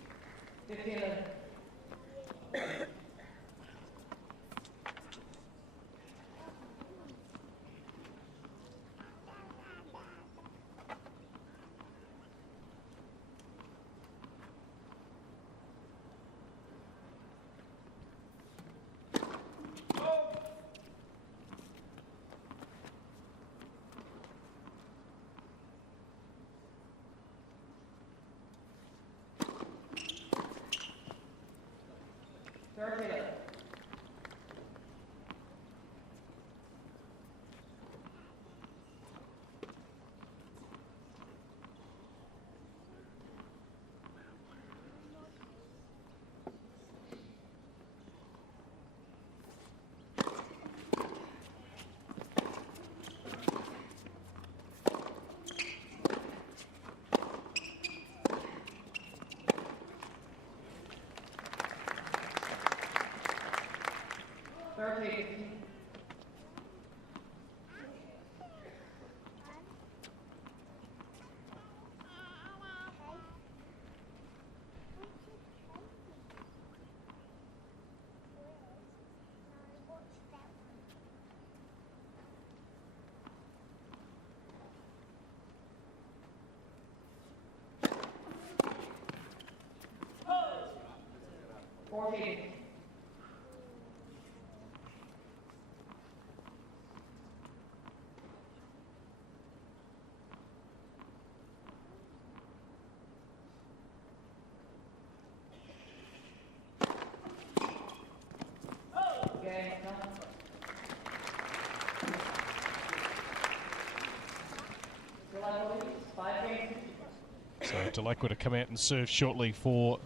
So Dellacqua to come out and serve shortly for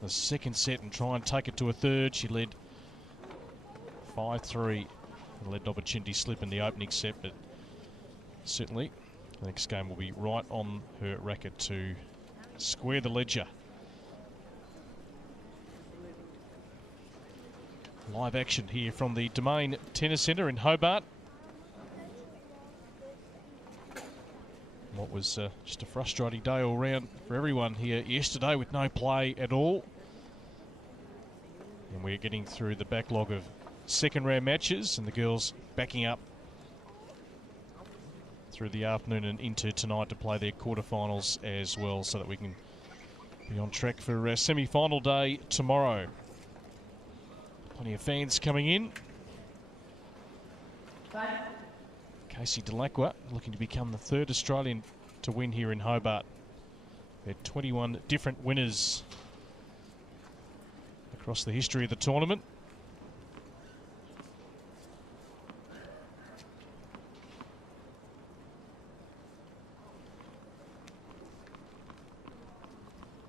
the second set and try and take it to a third. She led 5-3 Let an opportunity slip in the opening set, but certainly the next game will be right on her racket to square the ledger. Live action here from the Domain Tennis Centre in Hobart. What was just a frustrating day all round for everyone here yesterday with no play at all. And we're getting through the backlog of second round matches, and the girls backing up through the afternoon and into tonight to play their quarterfinals as well, so that we can be on track for semi-final day tomorrow. Plenty of fans coming in. Casey Dellacqua looking to become the third Australian to win here in Hobart. We had 21 different winners across the history of the tournament.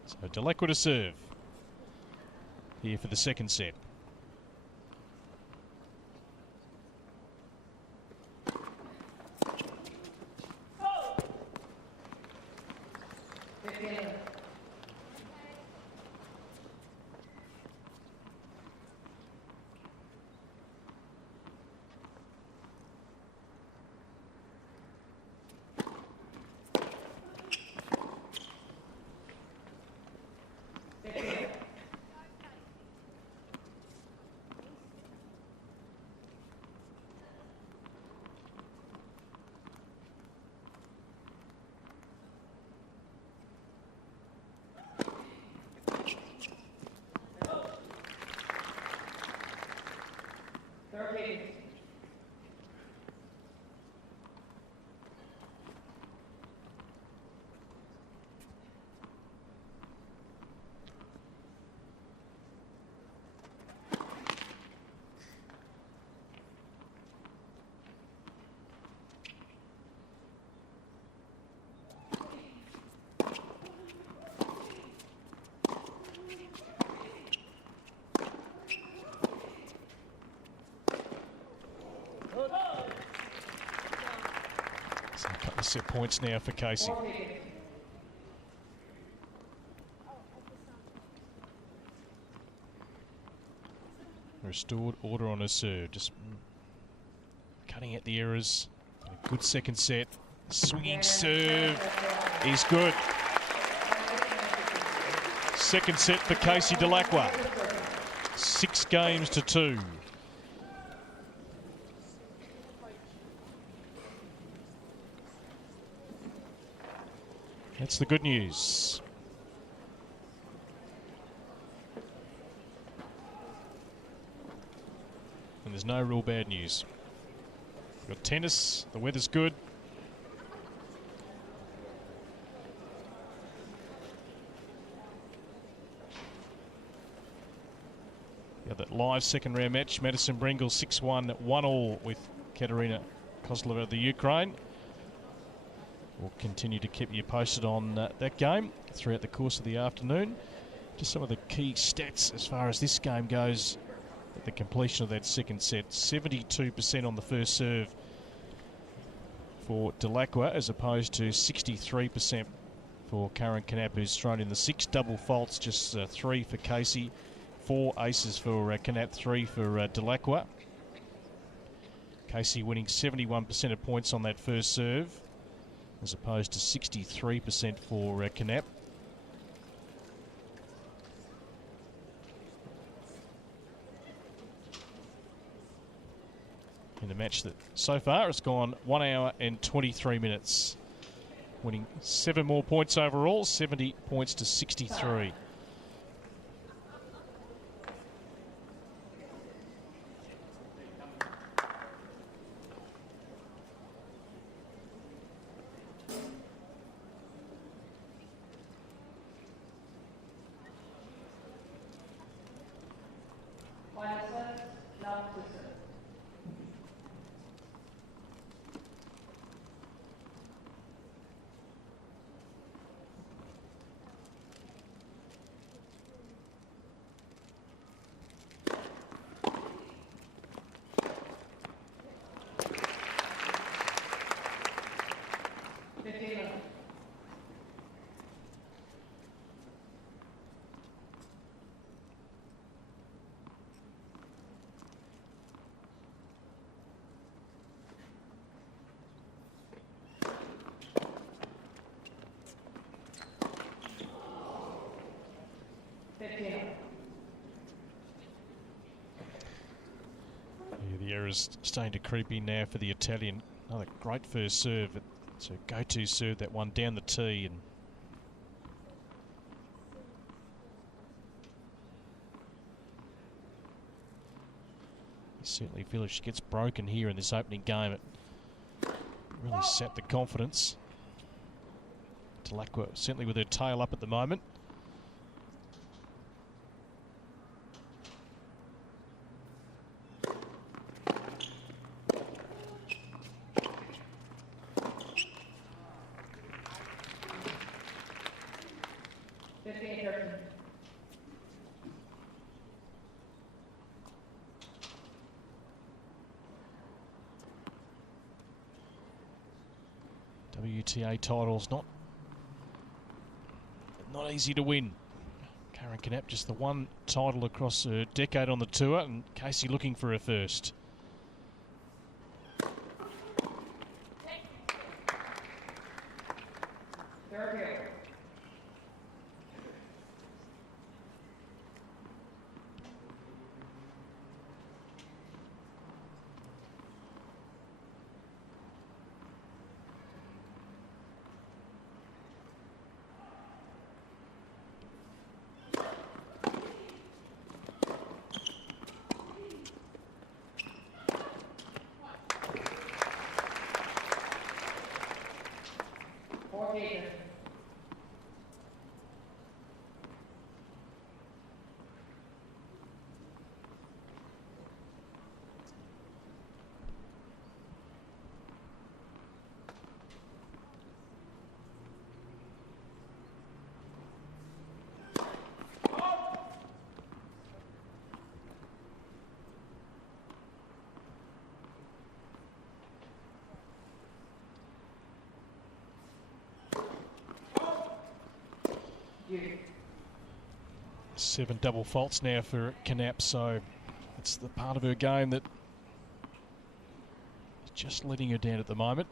So Dellacqua to serve here for the second set. A couple of set points now for Casey. Restored order on her serve, just cutting out the errors. A good second set. Swinging serve is good. Second set for Casey Dellacqua. 6 games to 2. That's the good news. And there's no real bad news. We've got tennis, the weather's good. Got that live second round match. Madison Brengle 6-1, 1-1 with Katerina Kozlova of the Ukraine. We'll continue to keep you posted on that game throughout the course of the afternoon. Just some of the key stats as far as this game goes at the completion of that second set. 72% on the first serve for Dellacqua, as opposed to 63% for Karin Knapp, who's thrown in the 6 double faults, just 3 for Casey, 4 aces for Knapp, 3 for Dellacqua. Casey winning 71% of points on that first serve, as opposed to 63% for Knapp. In a match that so far has gone 1 hour and 23 minutes. Winning 7 more points overall, 70 points to 63. is starting to creep in now for the Italian. Another great first serve. It's a go-to serve, that one down the tee. And you certainly feel if she gets broken here in this opening game, it really set the confidence. Dellacqua certainly with her tail up at the moment. WTA titles not easy to win. Karin Knapp just the one title across her decade on the tour, and Casey looking for her first. Seven double faults now for Knapp, so it's the part of her game that is just letting her down at the moment.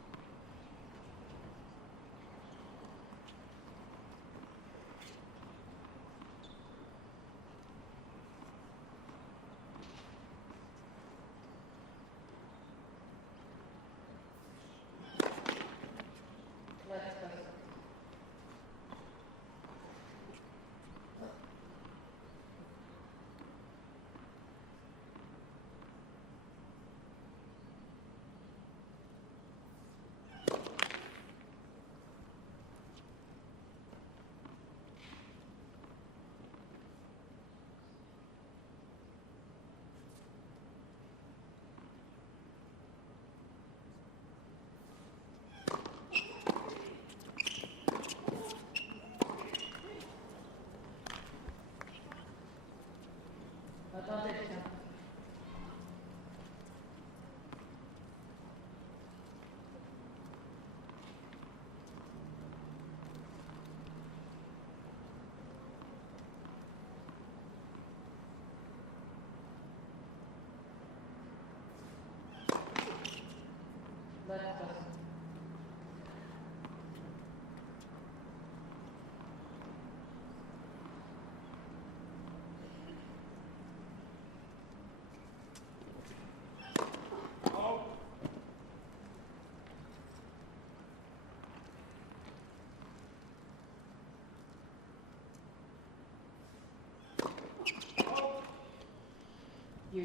Yeah,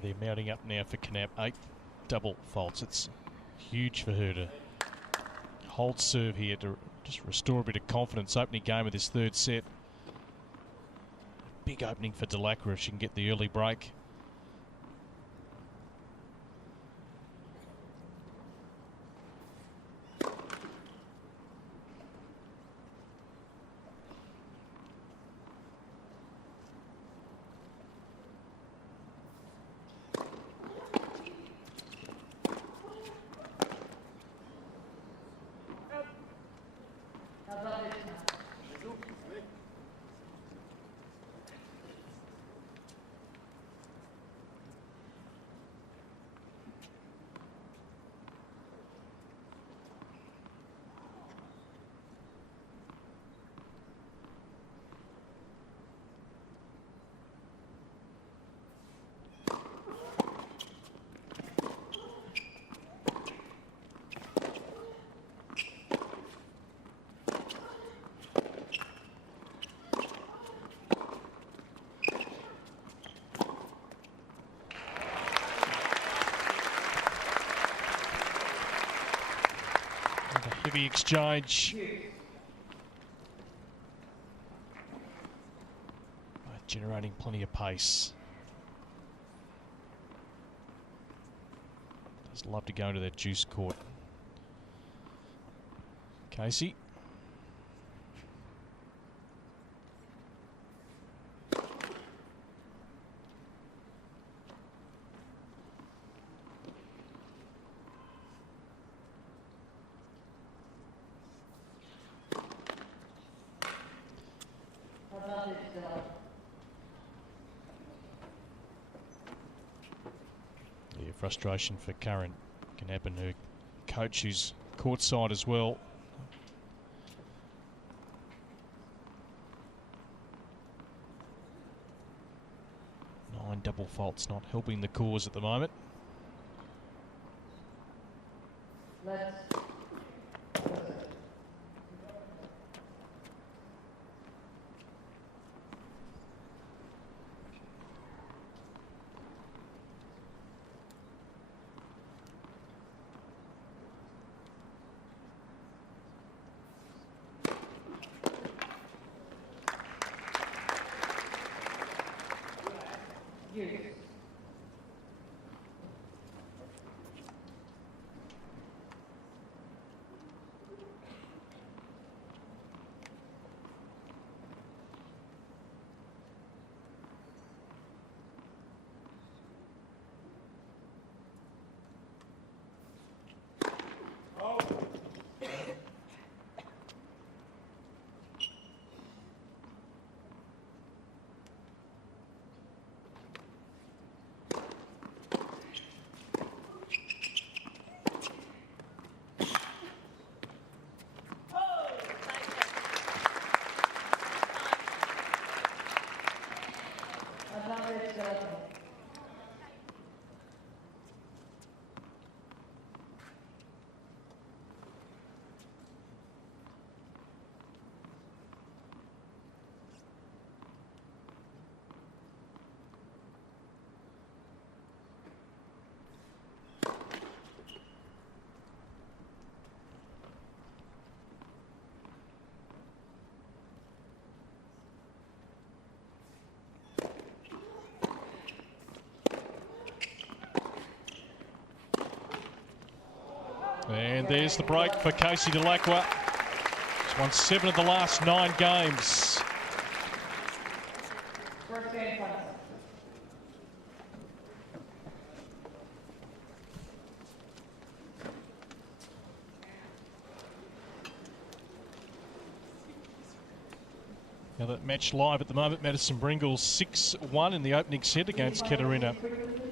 they're mounting up now for Knapp. 8 double faults. It's huge for her to hold serve here to just restore a bit of confidence. Opening game of this third set. Big opening for Dellacqua if she can get the early break. Heavy exchange. Generating plenty of pace. Does love to go into that juice court. Casey. Frustration for Karin Knapp and her coach, who's courtside as well. 9 double faults not helping the cause at the moment. And there's the break for Casey Dellacqua. She's won 7 of the last 9 games. First game, final. Now that match live at the moment, Madison Bringles 6-1 in the opening set against Katerina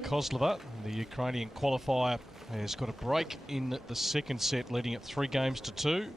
Kozlova. The Ukrainian qualifier has got a break in the second set, leading it 3 games to 2.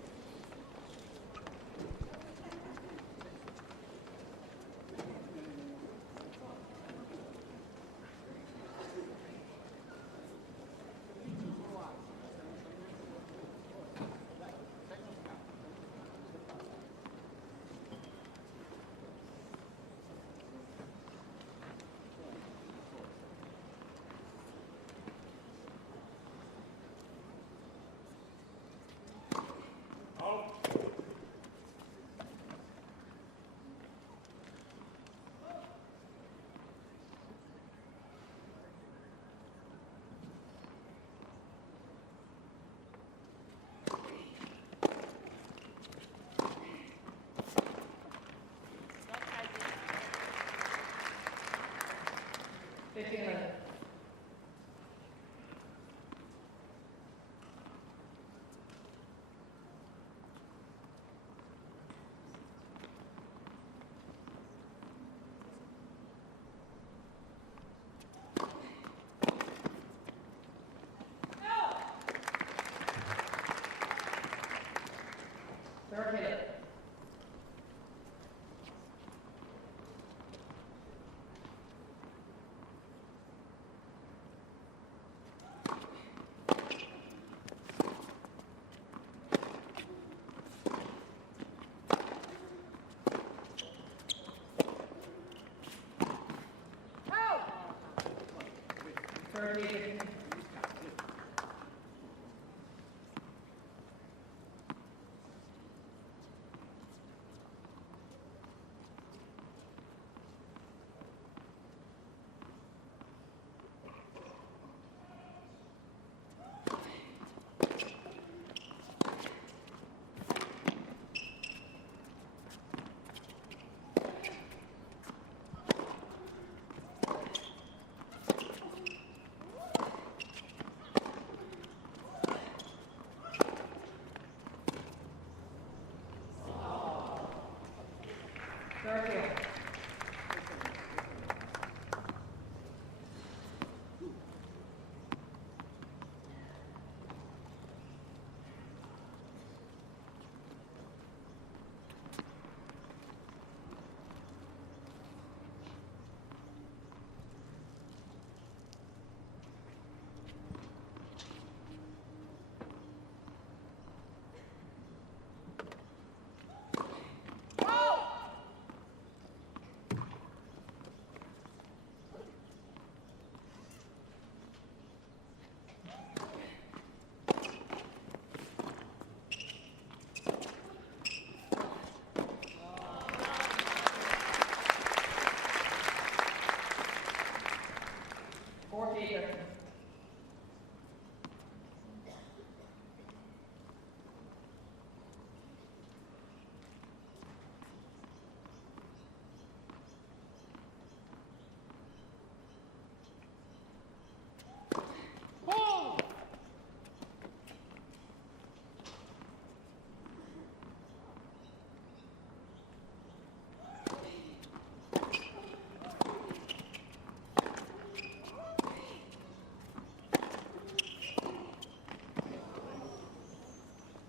Third hit. Third hit.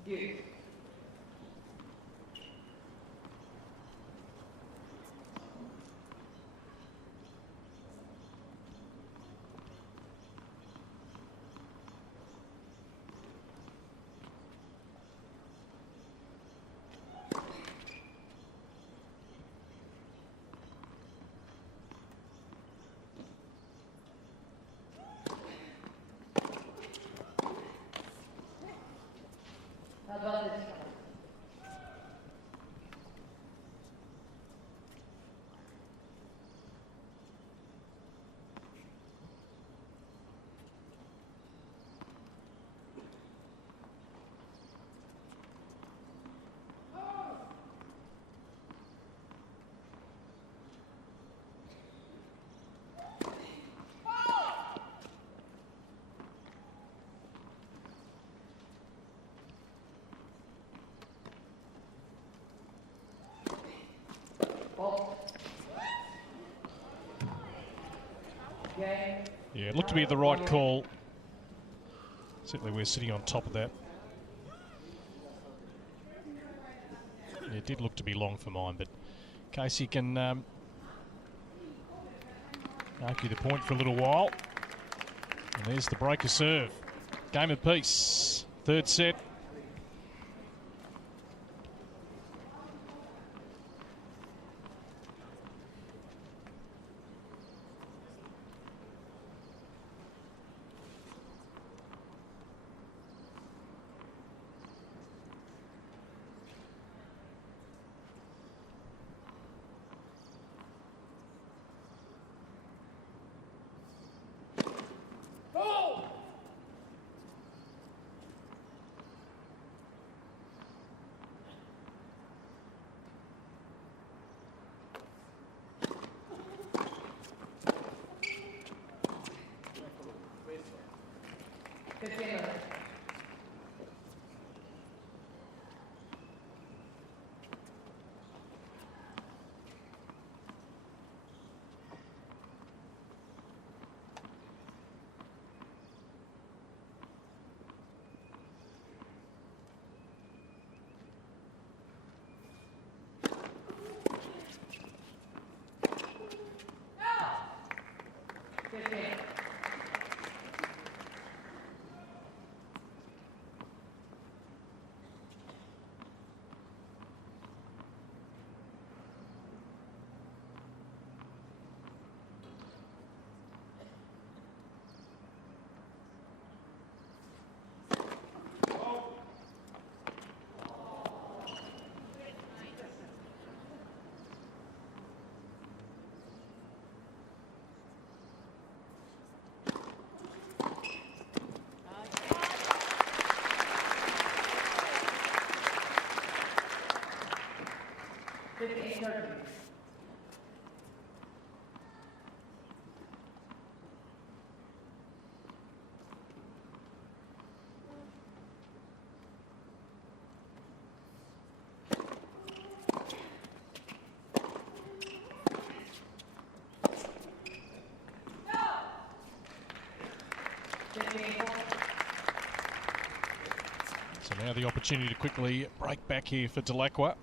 Youth. How about this? Ball. Game. Yeah, it looked to be the right call. Certainly we're sitting on top of that. Yeah, it did look to be long for mine, but Casey can argue the point for a little while. And there's the breaker serve. Game of peace. Third set. So now the opportunity to quickly break back here for Dellacqua.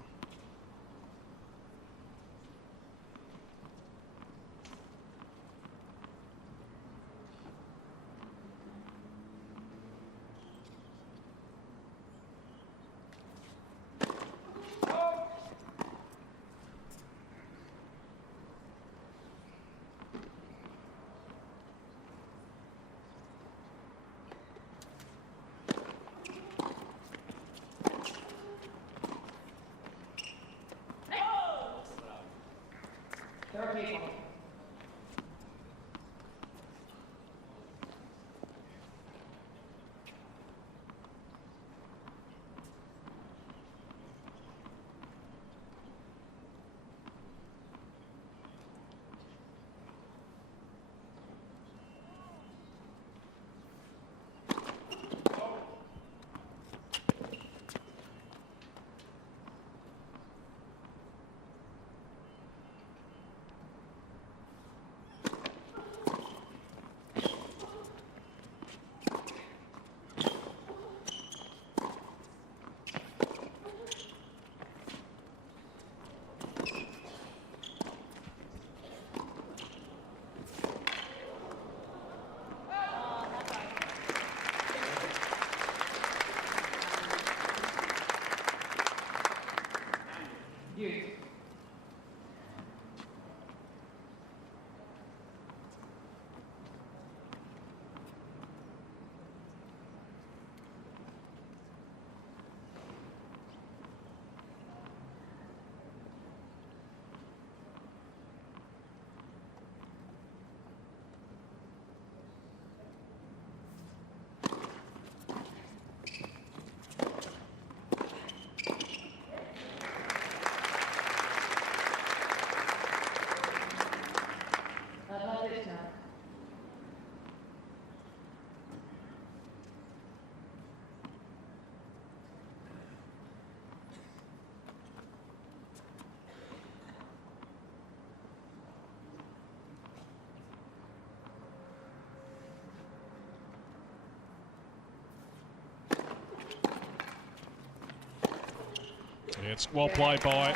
Yeah, it's well played by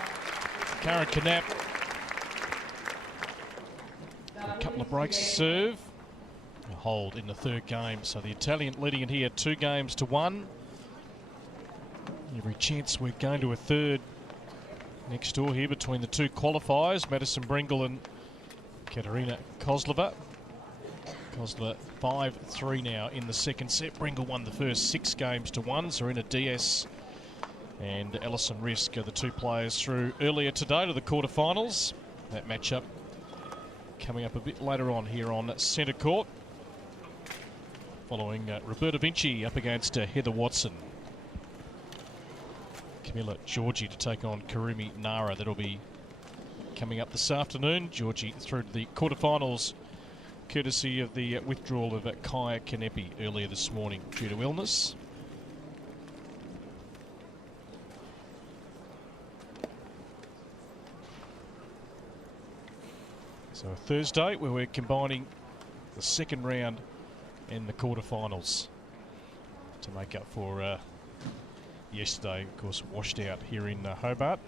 Karin Knapp. A couple of breaks to serve. A hold in the third game. So the Italian leading it here 2-1. Every chance we're going to a third next door here between the two qualifiers, Madison Bringle and Katerina Kozlova. Kozlova 5-3 now in the second set. Bringle won the first 6-1. Serena Diaz and Alison Risk are the two players through earlier today to the quarterfinals. That matchup coming up a bit later on here on centre court, following Roberta Vinci up against Heather Watson. Camilla Giorgi to take on Karumi Nara. That'll be coming up this afternoon. Giorgi through to the quarterfinals, courtesy of the withdrawal of Kaia Kanepi earlier this morning due to illness. So a Thursday where we're combining the second round and the quarterfinals to make up for yesterday, of course, washed out here in Hobart.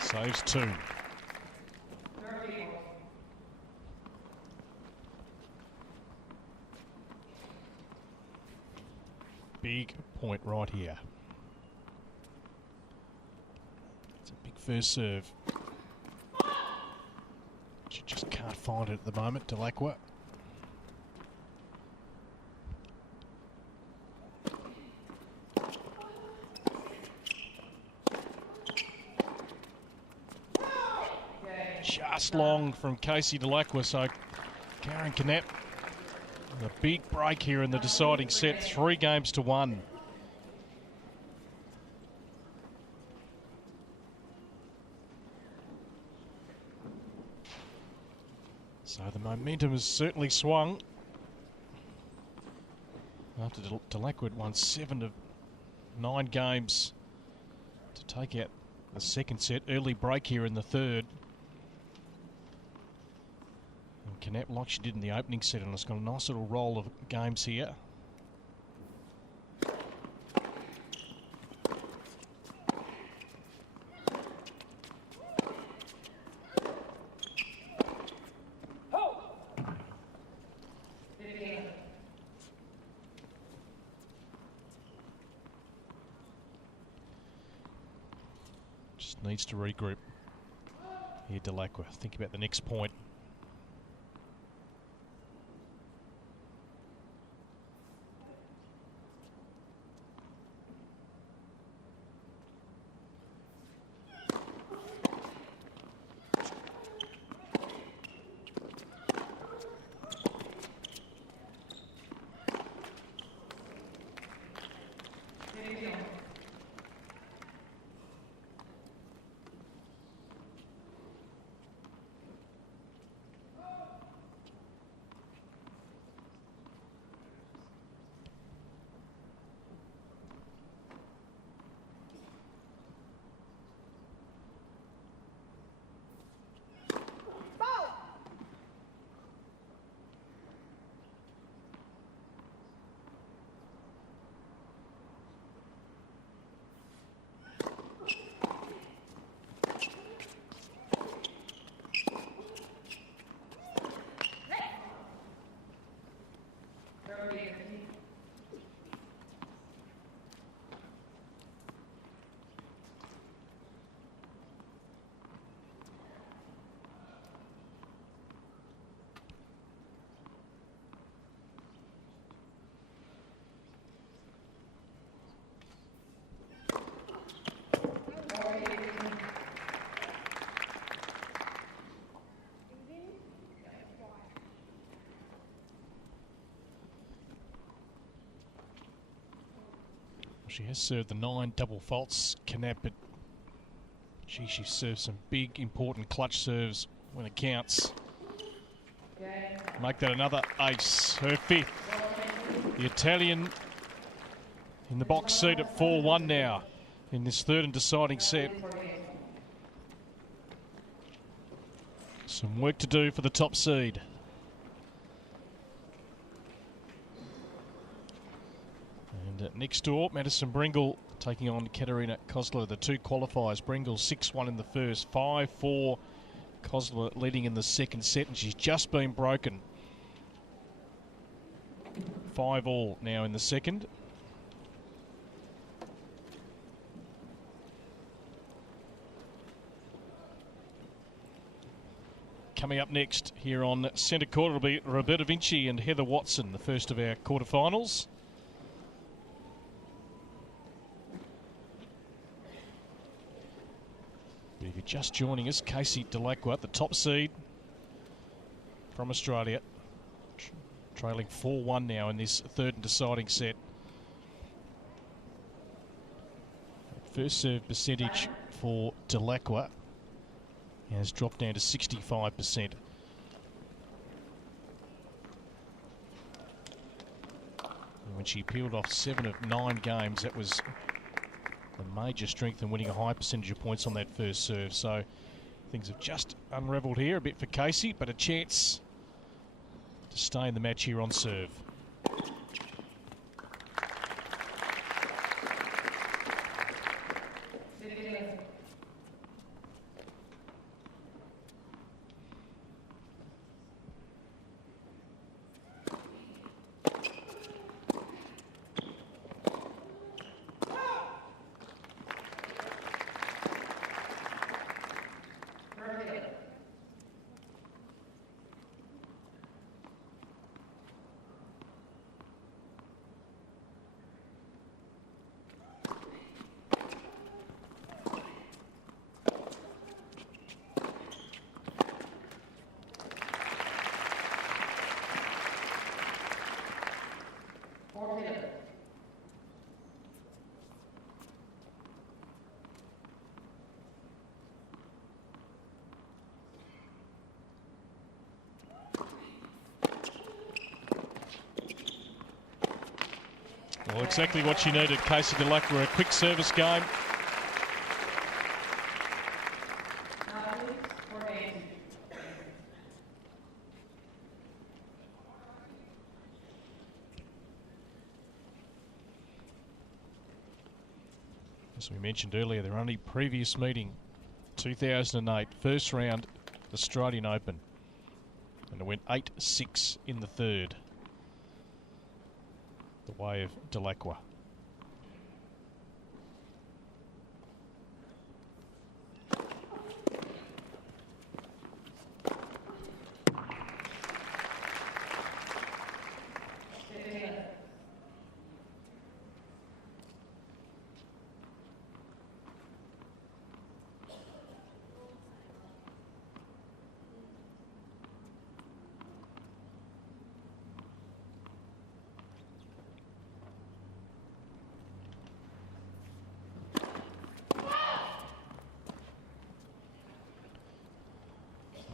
Saves two. Big point right here. It's a big first serve. She just can't find it at the moment, Dellacqua. Just long from Casey Dellacqua, so Karin Knapp, a big break here in the deciding set, 3-1. So the momentum has certainly swung after Dellacqua had won 7 of 9 games to take out the second set. Early break here in the third. Knapp, like she did in the opening set, and it's got a nice little roll of games here. Just needs to regroup here, Dellacqua. Think about the next point. She has served the 9 double faults, Knapp, but she serves some big, important clutch serves when it counts. Make that another ace, her 5th. The Italian in the box seat at 4-1 now in this third and deciding set. Some work to do for the top seed. Next door, Madison Bringle taking on Katerina Kozlova, the 2 qualifiers. Bringle 6-1 in the first, 5-4. Kozlova leading in the second set, and she's just been broken. 5-all now in the second. Coming up next here on centre court, it'll be Roberta Vinci and Heather Watson, the first of our quarterfinals. If you're just joining us, Casey Dellacqua, the top seed from Australia, trailing 4-1 now in this third and deciding set. First serve percentage for Dellacqua has dropped down to 65%. And when she peeled off 7 of 9 games, that was a major strength in winning a high percentage of points on that first serve. So things have just unravelled here a bit for Casey, but a chance to stay in the match here on serve. Well, exactly what she needed, Casey Dellacqua, a quick service game. As we mentioned earlier, their only previous meeting, 2008, first round Australian Open. And it went 8-6 in the third. The way of Dellacqua.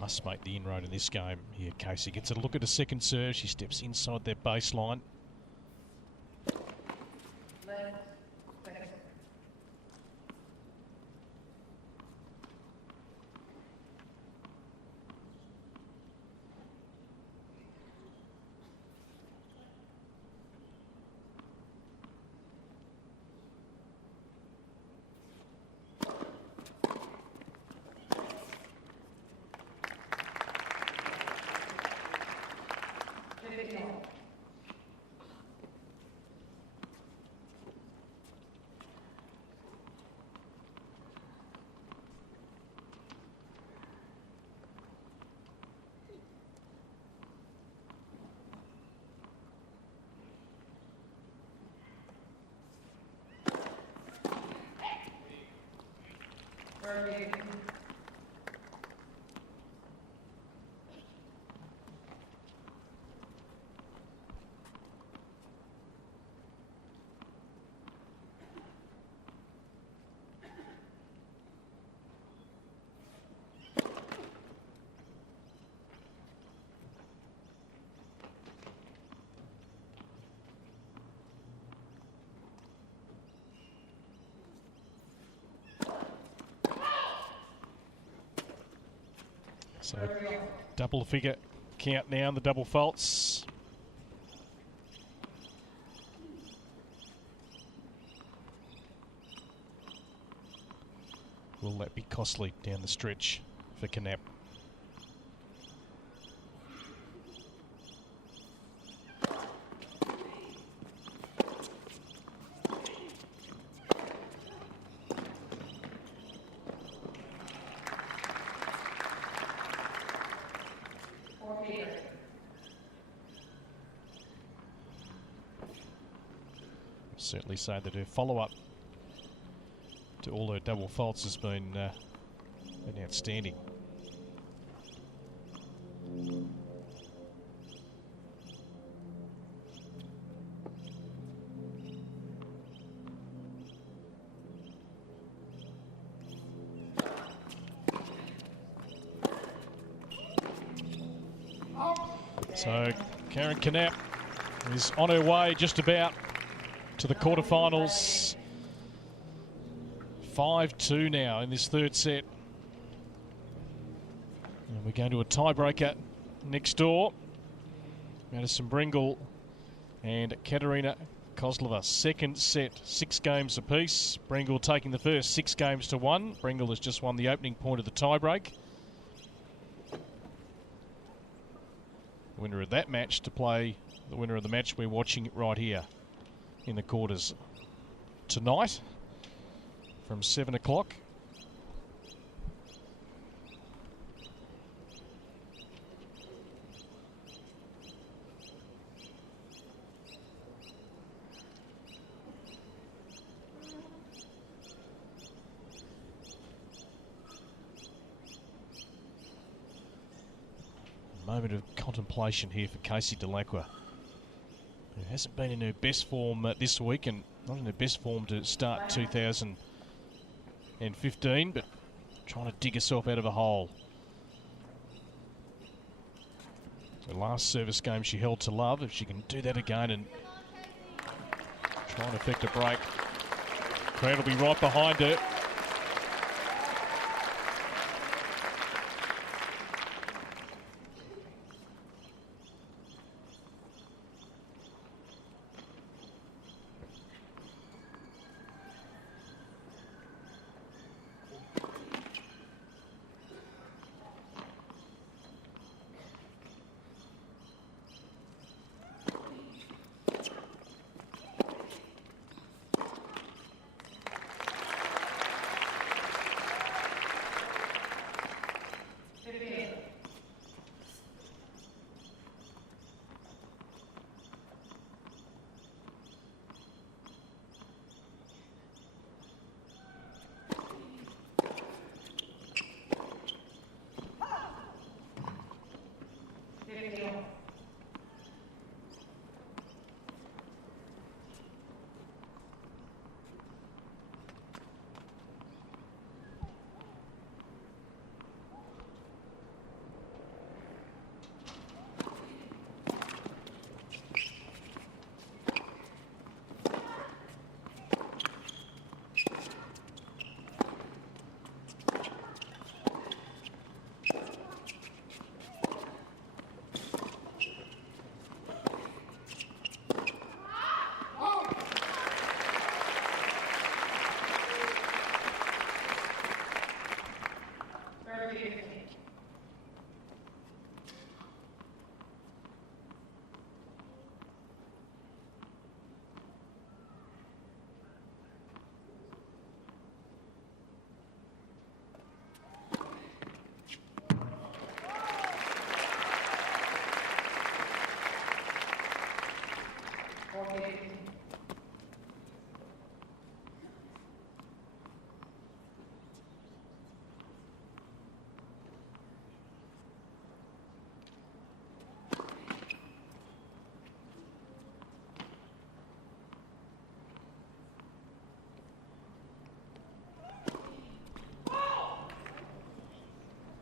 Must make the inroad in this game. Here, Casey gets a look at a second serve. She steps inside their baseline. So double figure count now in the double faults. Will that be costly down the stretch for Knapp? Certainly say that her follow-up to all her double faults has been outstanding. So Karin Knapp is on her way just about to the quarterfinals. 5-2 now in this third set. And we're going to a tiebreaker next door. Madison Bringle and Katerina Kozlova. Second set, 6 games apiece. Bringle taking the first 6 games to 1. Bringle has just won the opening point of the tiebreak. The winner of that match to play the winner of the match we're watching right here in the quarters tonight from 7 o'clock. Moment of contemplation here for Casey Dellacqua, who hasn't been in her best form this week and not in her best form to start 2015, but trying to dig herself out of a hole. The last service game she held to love. If she can do that again and try and effect a break, crowd will be right behind her.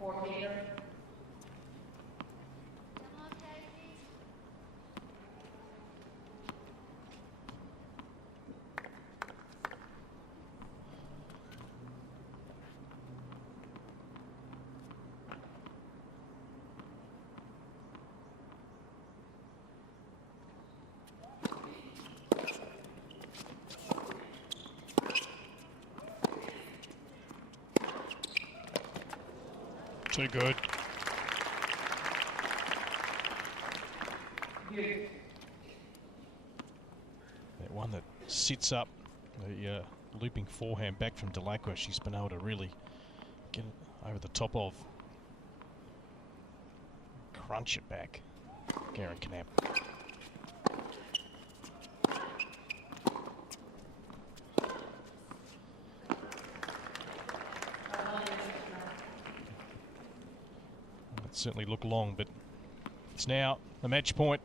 14er. Too good. That one that sits up, the looping forehand back from Dellacqua, she's been able to really get it over the top of. Crunch it back. Karin Knapp. It certainly looked long, but it's now a match point.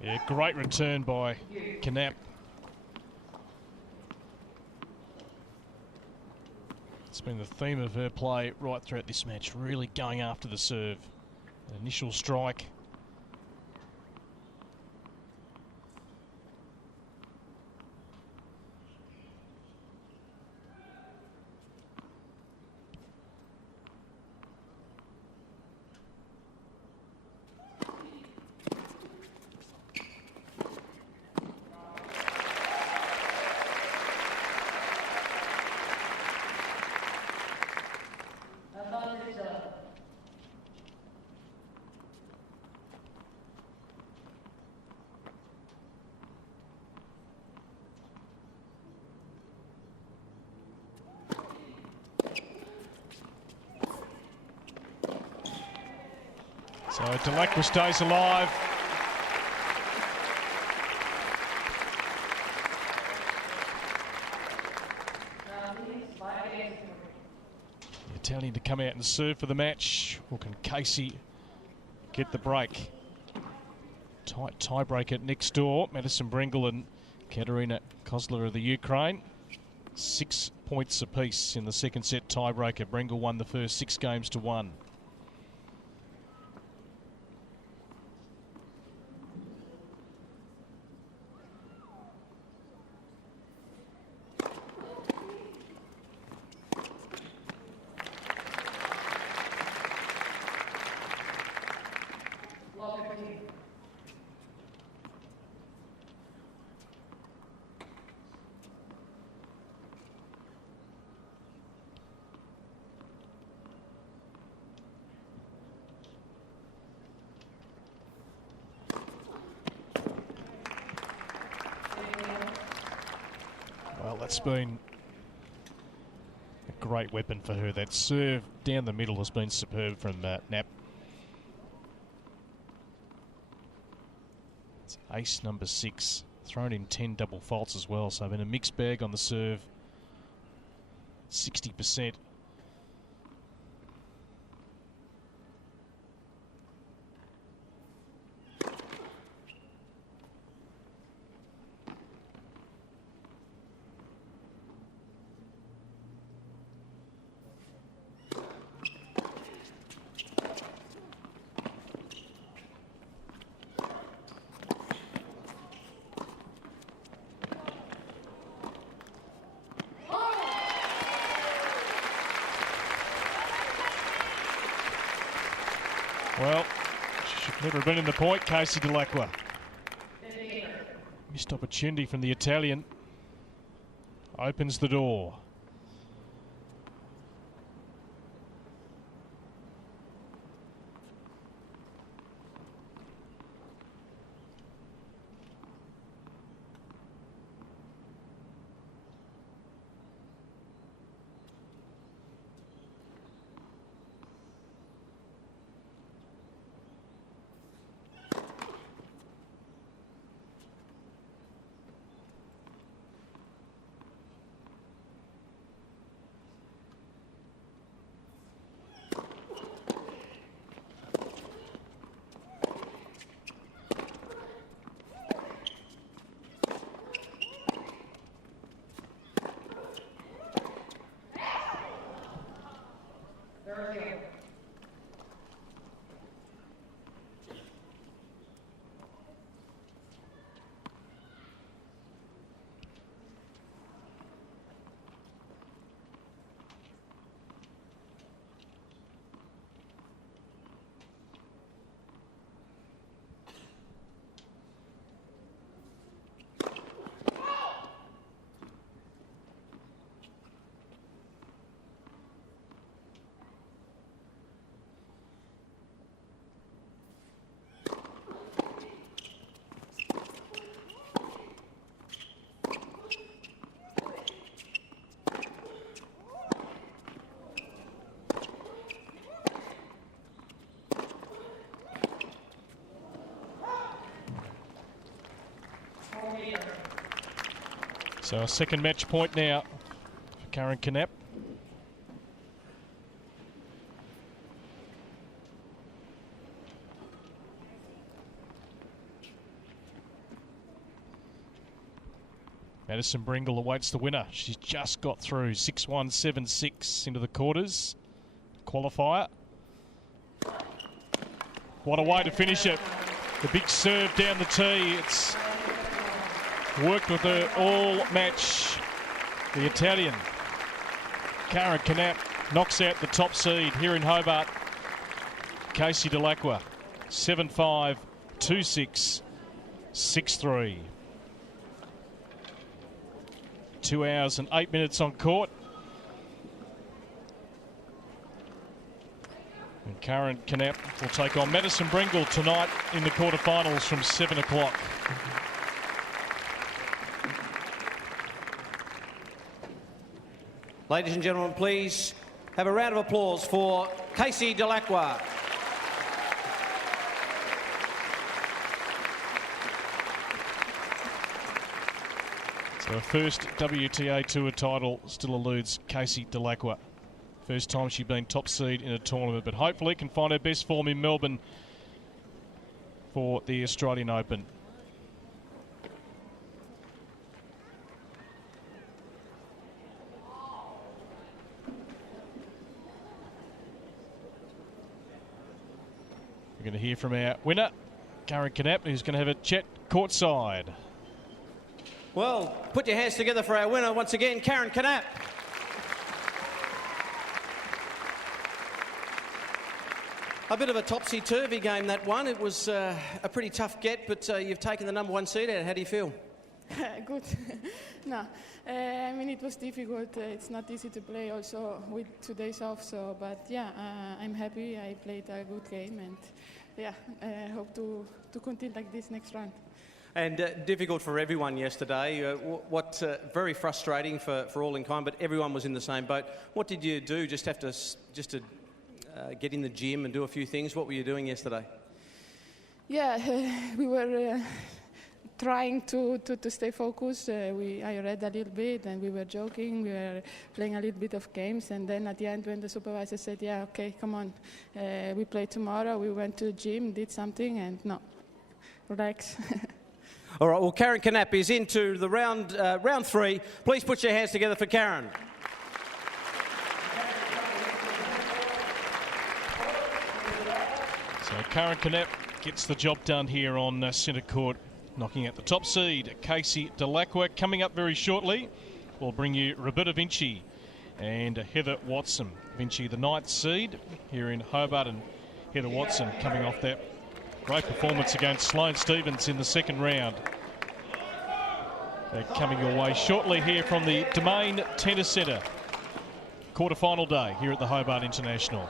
Yeah, great return by Knapp. It's been the theme of her play right throughout this match, really going after the serve. An initial strike. So Dellacqua stays alive. The Italian to come out and serve for the match. Or can Casey get the break? Tight tiebreaker next door. Madison Brengle and Katerina Kozler of the Ukraine. 6 points apiece in the second set tiebreaker. Brengle won the first 6 games to 1. Well, that's been a great weapon for her. That serve down the middle has been superb from Knapp. It's ace number 6, thrown in 10 double faults as well, so been a mixed bag on the serve. 60%. Well, should never have been in the point, Casey Dellacqua. Missed opportunity from the Italian. Opens the door. So a second match point now for Karin Knapp. Madison Bringle awaits the winner. She's just got through 6-1, 7-6 into the quarters. Qualifier. What a way to finish it. The big serve down the tee. It's worked with her all match. The Italian, Karin Knapp, knocks out the top seed here in Hobart. Casey Dellacqua, 7-5, 2-6, 6-3. 2 hours and 8 minutes on court. And Karin Knapp will take on Madison Bringle tonight in the quarterfinals from 7 o'clock. Ladies and gentlemen, please have a round of applause for Casey Dellacqua. So her first WTA Tour title still eludes Casey Dellacqua. First time she's been top seed in a tournament, but hopefully can find her best form in Melbourne for the Australian Open. We're going to hear from our winner, Karin Knapp, who's going to have a chat courtside. Well, put your hands together for our winner once again, Karin Knapp. A bit of a topsy-turvy game, that one. It was a pretty tough get, but you've taken the number one seed out. How do you feel? Good. No, I mean, it was difficult. It's not easy to play also with 2 days off. So, but yeah, I'm happy. I played a good game, and yeah, I hope to continue like this next round. And difficult for everyone yesterday. Very frustrating for all in kind, but everyone was in the same boat. What did you do? Just to get in the gym and do a few things. What were you doing yesterday? Yeah, we were trying to stay focused. I read a little bit, and we were joking. We were playing a little bit of games, and then at the end, when the supervisor said, "Yeah, okay, come on, we play tomorrow," we went to the gym, did something, and no, relax. All right, well, Karin Knapp is into the round three. Please put your hands together for Karin. So Karin Knapp gets the job done here on centre court, knocking out the top seed, Casey Dellacqua. Coming up very shortly, we'll bring you Roberta Vinci and Heather Watson. Vinci, the 9th seed here in Hobart, and Heather Watson coming off that great performance against Sloane Stephens in the second round. They're coming your way shortly here from the Domain Tennis Centre. Quarter-final day here at the Hobart International.